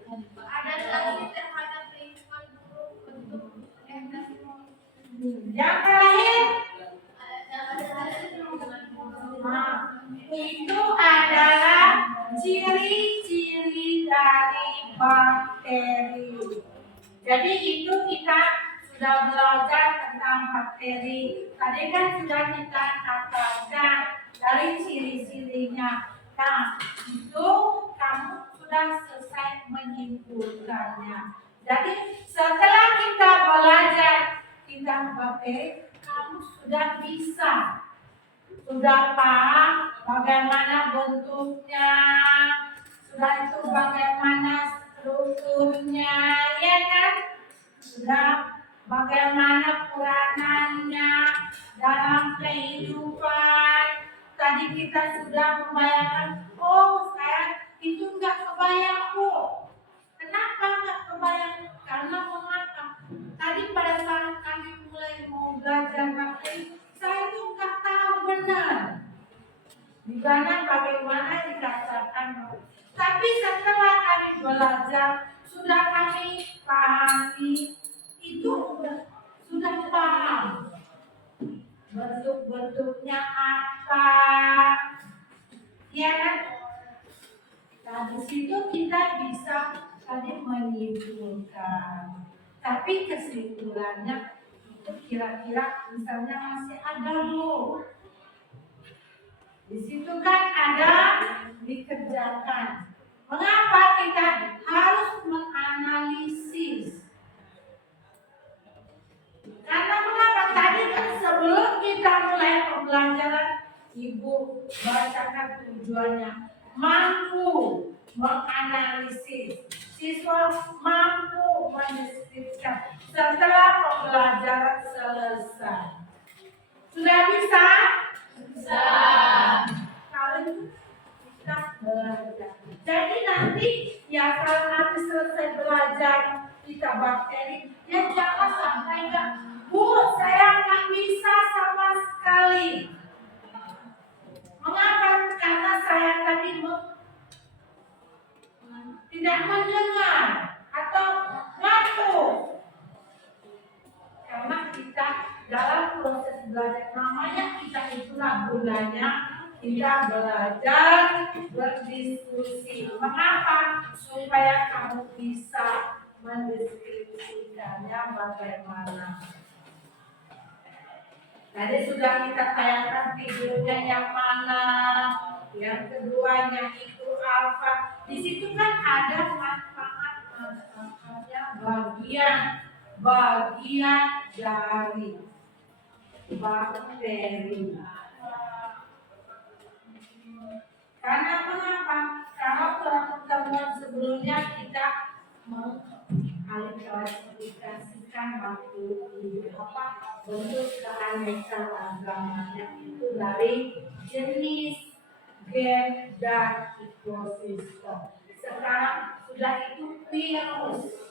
sampai adaptasi terhadap lingkungan untuk yang terakhir. Nah, itu adalah ciri-ciri dari bakteri. Jadi itu kita sudah belajar tentang bakteri. Tadi kan sudah kita katakan dari ciri-cirinya. Nah, itu kamu sudah selesai menyimpulkannya. Jadi setelah kita belajar tentang bakteri, kamu sudah bisa, sudah paham bagaimana bentuknya, sudah itu bagaimana strukturnya, ya kan? Sudah bagaimana peranannya dalam kehidupan. Tadi kita sudah membayangkan, oh saya itu nggak kebayang kok. Kenapa nggak kebayang? Karena mengapa? Tadi pada saat kami mulai mau belajar bakteri, saya itu nggak tahu benar di mana bagaimana dikatakan. Tapi setelah kami belajar, sudah kami pahami, itu sudah paham bentuk-bentuknya apa, ya kan? Nah, di situ kita bisa tadi menyimpulkan. Tapi kesimpulannya itu kira-kira misalnya masih ada Bu. Di situ kan ada dikerjakan. Mengapa kita harus menganalisis? Karena mengapa tadi kan sebelum kita mulai pembelajaran, Ibu bacakan tujuannya. Mampu menganalisis, siswa mampu mendeskripsikan setelah pembelajaran selesai. Sudah bisa? Bisa. Kalau itu kita belajar. Jadi nanti ya kalau habis selesai belajar kita bakteri, ya jangan sampai enggak, Bu, saya nggak bisa sama sekali. Mengapa? Karena saya tadi tidak mendengar atau ngantuk. Karena kita dalam proses belajar, namanya kita itulah gunanya kita belajar berdiskusi. Mengapa? Supaya kamu bisa mendeskripsikannya bagaimana. Tadi sudah kita bayangkan tidurnya yang mana, yang keduanya itu apa. Di situ kan ada manfaat-manfaatnya bagian dari bakteri. Karena mengapa? Karena pertemuan sebelumnya kita mengklasifikasikan bakteri bentuk keanekaragamannya itu dari jenis, gen, dan ekosistem. Sekarang sudah itu virus.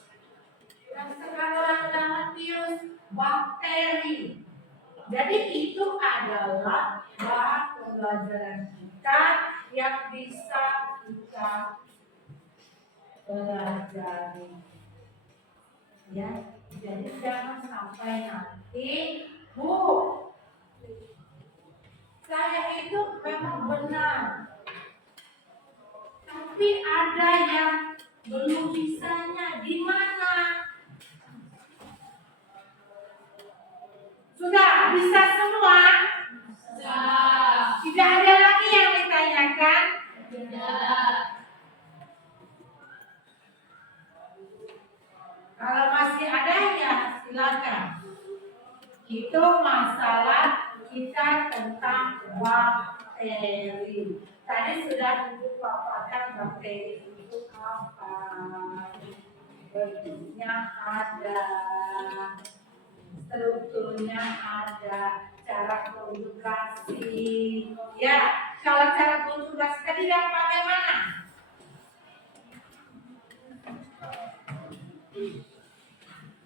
Dan sekarang dengan virus bakteri. Jadi itu adalah bahan pembelajaran kita yang bisa kita pelajari. Ya, jadi jangan sampai nanti, Bu, saya itu memang benar, tapi ada yang belum bisanya di mana? Sudah bisa semua? Sudah. Tidak ada lagi yang ditanyakan? Tidak. Kalau masih ada ya silakan. Itu masalah kita tentang bakteri. Tadi sudah Ibu paparkan bakteri itu apa? Bentuknya ada, strukturnya ada, cara konjugasi. Ya, kalau cara konjugasi tadi yang bagaimana?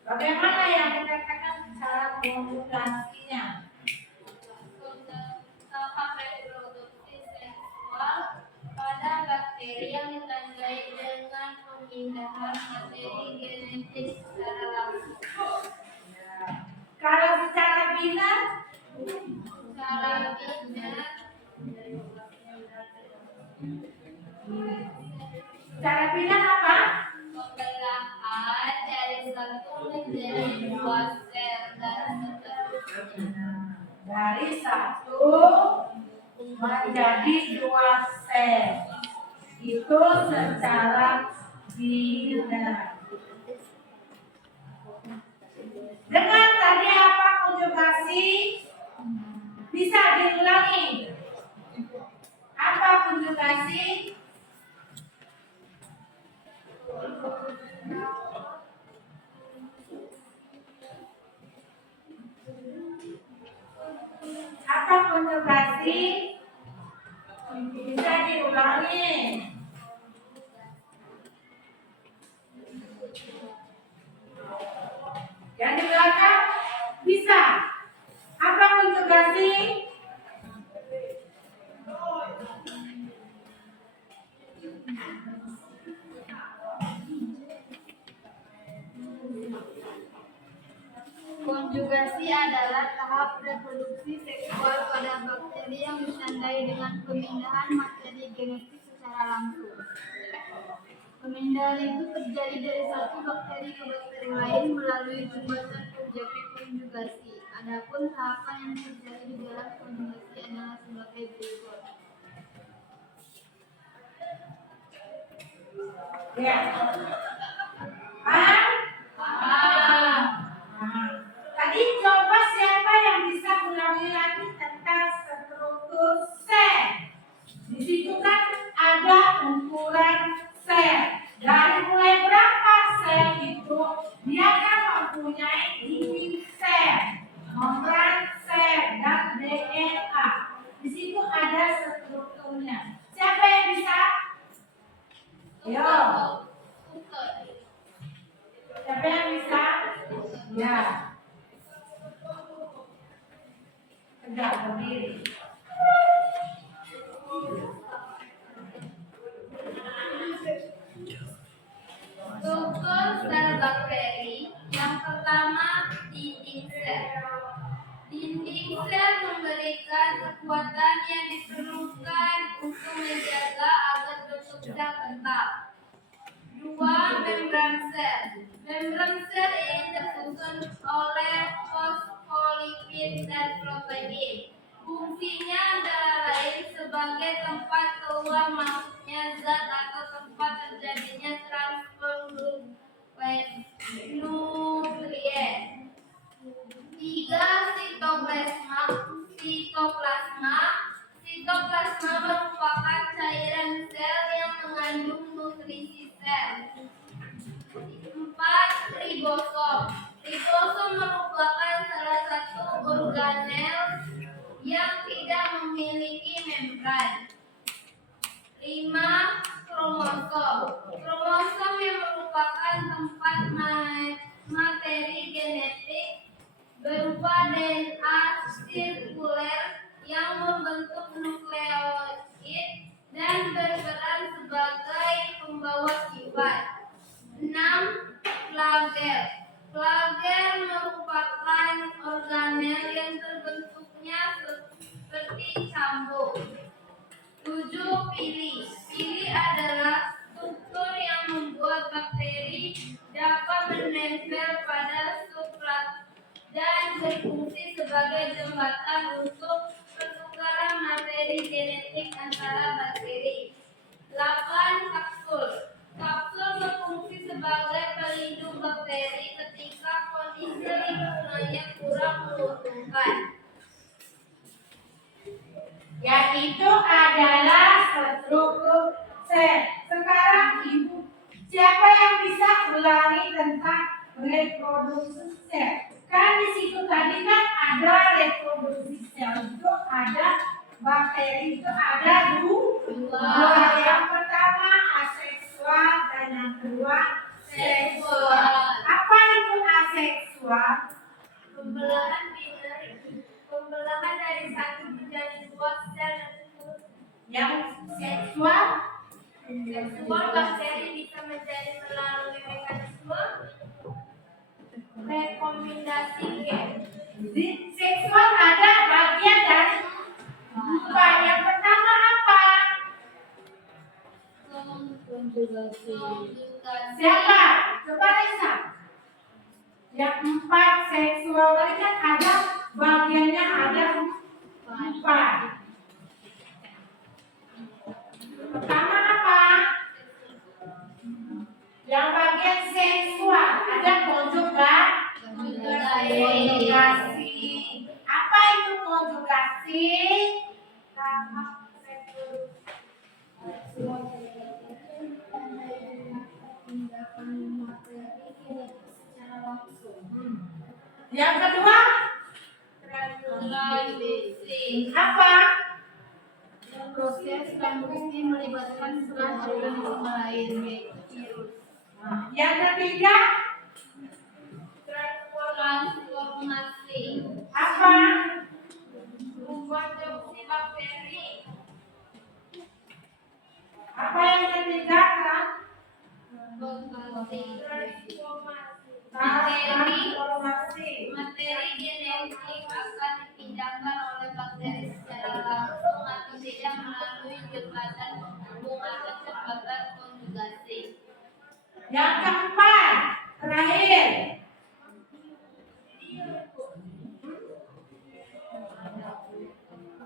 Bagaimana yang dikatakan cara konjugasinya? Tahap reproduksi seksual pada bakteri yang ditandai dengan pemindahan materi genetik secara langsung. Kalau secara binar, Secara binar, secara binar apa? pembelahan dari satu menjadi dua sel dan seterusnya. Dari satu menjadi dua sel. Itu secara binar. Dengan tadi apa konjugasi? Bisa diulangi. Apa konjugasi? Apa konjugasi? Bisa diulangi. Yang di belakang bisa. Apa konjugasi? Konjugasi adalah tahap reproduksi seksual pada bakteri yang ditandai dengan pemindahan materi genetik secara langsung. Pemindahan itu terjadi dari satu bakteri ke bakteri lain melalui jembatan konjugasi. Adapun tahapan yang terjadi di dalam konjugasi adalah sebagai berikut. Ya. Paham? Paham. Tadi coba siapa yang bisa ulangi lagi tentang struktur sel. Di situ kan ada ukuran sel. Dari mulai berapa sel itu, dia kan mempunyai dinding sel, membran sel, dan DNA. Di situ ada strukturnya. Siapa yang bisa? Yo. Siapa yang bisa? Ya. Tegak berdiri. Struktur sel bakteri. Yang pertama, dinding sel. Dinding sel memberikan kekuatan yang diperlukan untuk menjaga agar bentuk sel tetap. Dua, membran sel. Membran sel ini tersusun oleh fosfolipid dan protein. Fungsinya antara lain sebagai tempat keluar masuknya zat atau tempat terjadinya transfer nuklien. Tiga, sitoplasma. Sitoplasma merupakan cairan sel yang mengandung nutrisi sel. 4. Ribosom. Ribosom merupakan salah satu organel yang tidak memiliki membran. 5. Kromosom. Kromosom yang merupakan tempat materi genetik berupa DNA sirkuler yang membentuk nukleoid dan berperan sebagai pembawa sifat. Flager merupakan organel yang terbentuknya seperti cambuk. 7. Pili. Pili adalah struktur yang membuat bakteri dapat menempel pada substrat dan berfungsi sebagai jembatan untuk pertukaran materi genetik antara bakteri. 8. Kapsul. Kapsul berfungsi sebagai pelindung bakteri ketika kondisi lingkungannya kurang menguntungkan. Yaitu adalah struktur sel. Sekarang Ibu, siapa yang bisa ulangi tentang reproduksi sel? Kan di situ tadi kan ada reproduksi sel, itu ada bakteri, itu ada dua. Yang pertama aseksual dan yang kedua seksual. Apa itu aseksual? Pembelahan dari satu menjadi dua sel tersebut. Yang seksual Bakteri bisa menjadi melalui mekanisme rekomendasi gen. di seksual ada bagian dari dua. Yang pertama apa? Siapa? Coba Lisa. Yang 4 seksual tadi kan ada bagiannya ada 4. Pertama apa? Yang bagian seksual ada konjugasi. Apa itu konjugasi? Yang kedua apa? Proses transkripsi melibatkan serat organisme lain yaitu virus. Yang ketiga Transformasi. apa? Produksi bakteri. Apa yang ketiga kan? Transformasi. Materi genetik akan dipindahkan oleh bakteri secara langsung atau tidak melalui jembatan hubungan kecepatan konjugasi. Yang keempat terakhir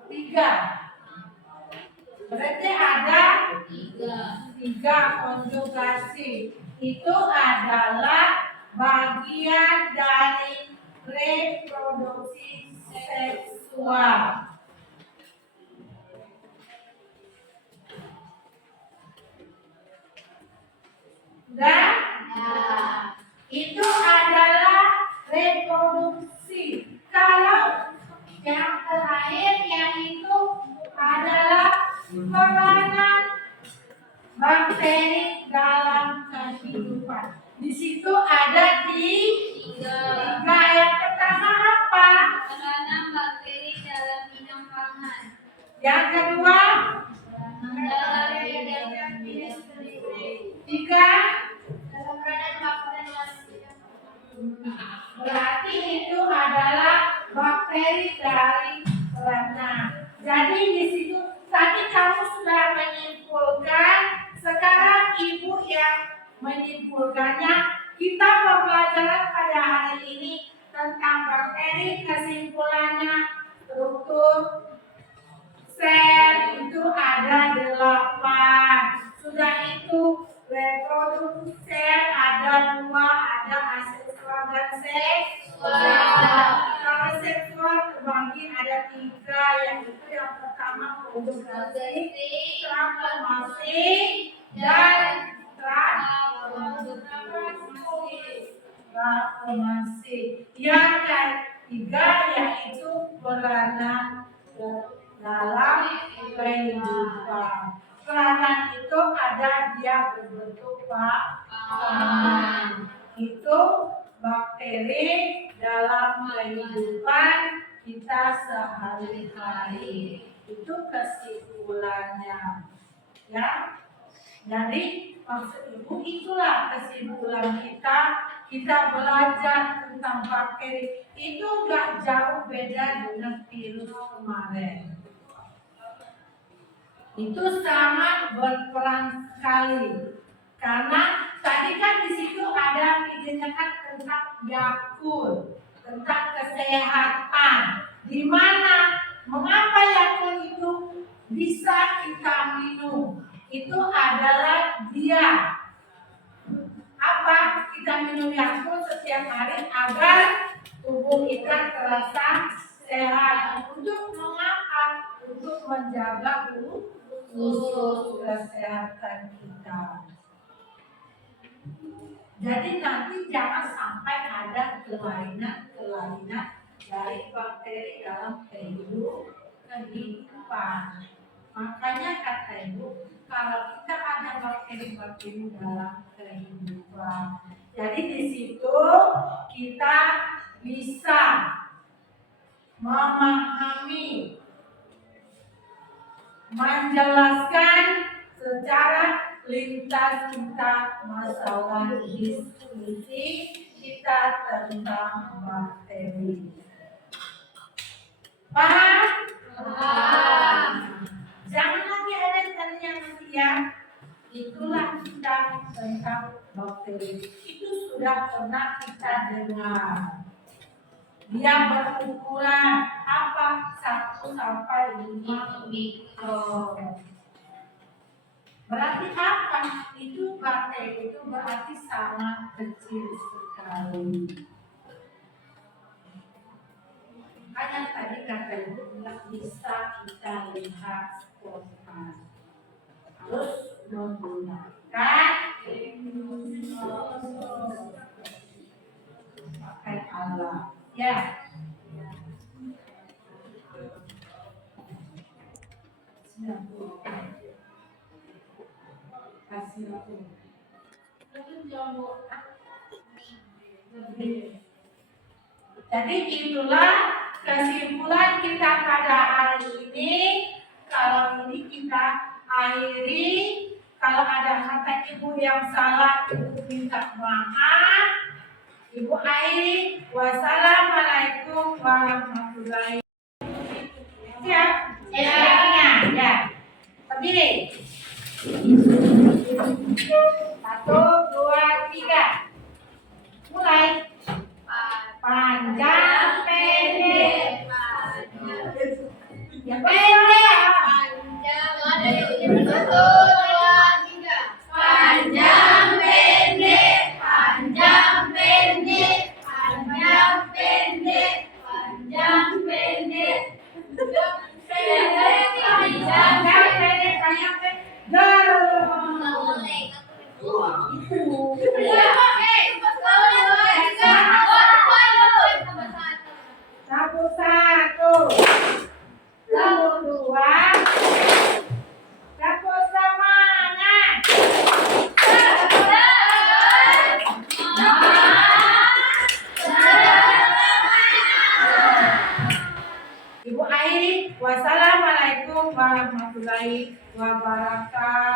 tiga. Berarti ada tiga konjugasi. Itu adalah bagian dari reproduksi seksual. Dan itu adalah reproduksi. Kalau yang terakhir yaitu adalah peranan bakteri dalam kehidupan. Di situ ada tiga. Yang pertama apa? Peranan bakteri dalam bidang pangan. Yang kedua, Dalam bidang industri. tiga. Dalam peranan bakteri. Berarti itu adalah bakteri dari peranan. Jadi di situ tadi kamu sudah menyimpulkan. Sekarang Ibu yang menyimpulkannya. Kita pembelajaran pada hari ini tentang bakteri, kesimpulannya struktur sel itu ada 8. Sudah itu reproduksi sel ada 2, ada aseksual dan seksual. Kalau seksual terbagi ada 3, yang itu yang pertama konjugasi, transformasi, dan transformasi. Yang ketiga yaitu peranan dalam kehidupan. Peranan itu ada dia berbentuk pangan. Itu bakteri dalam kehidupan kita sehari-hari. Itu kesimpulannya. Ya. Jadi maksud Ibu itulah kesimpulan kita kita belajar tentang bakteri. Itu nggak jauh beda dengan virus kemarin. Itu sangat berperan sekali. Karena tadi kan di situ ada videonya kan tentang Yakult, tentang kesehatan. Di mana mengapa Yakult itu bisa kita minum? Itu adalah dia apa kita minum Yakult setiap hari agar tubuh kita terasa sehat. Untuk mengapa? Untuk menjaga usus kesehatan kita. Jadi nanti jangan sampai ada kelainan dari bakteri dalam kehidupan. Makanya kata Ibu, kalau kita ada bakteri-bakteri dalam kehidupan, jadi di situ kita bisa memahami, menjelaskan secara lintas kita masalah diskusi kita tentang bakteri. Paham? Paham. Jangan lagi ada tanya nanti ya. Itulah kita tentang bakteri. Itu sudah pernah kita dengar. Dia berukuran apa? 1 sampai 5 mikron. Berarti apa? Itu bakteri itu berarti sangat kecil sekali. Hanya tadi kata Ibu nggak bisa kita lihat spontan. Harus menggunakan pakai alat. Ya. Kasih aku. Jadi itulah kesimpulan kita pada hari ini. Kalau ini kita akhiri. Kalau ada kata Ibu yang salah, Ibu minta maaf. Ibu akhiri. Wassalamualaikum warahmatullahi wabarakatuh. Siap? Siapnya, ya. Berdiri. 1, 2, 3. Mulai. Panjang, pendek. Yang pendek. Panjang, pendek. Panjang, pendek. Panjang, pendek. Panjang, pendek. Satu, dua, semangat. Ibu akhiri. Wassalamualaikum warahmatullahi wabarakatuh.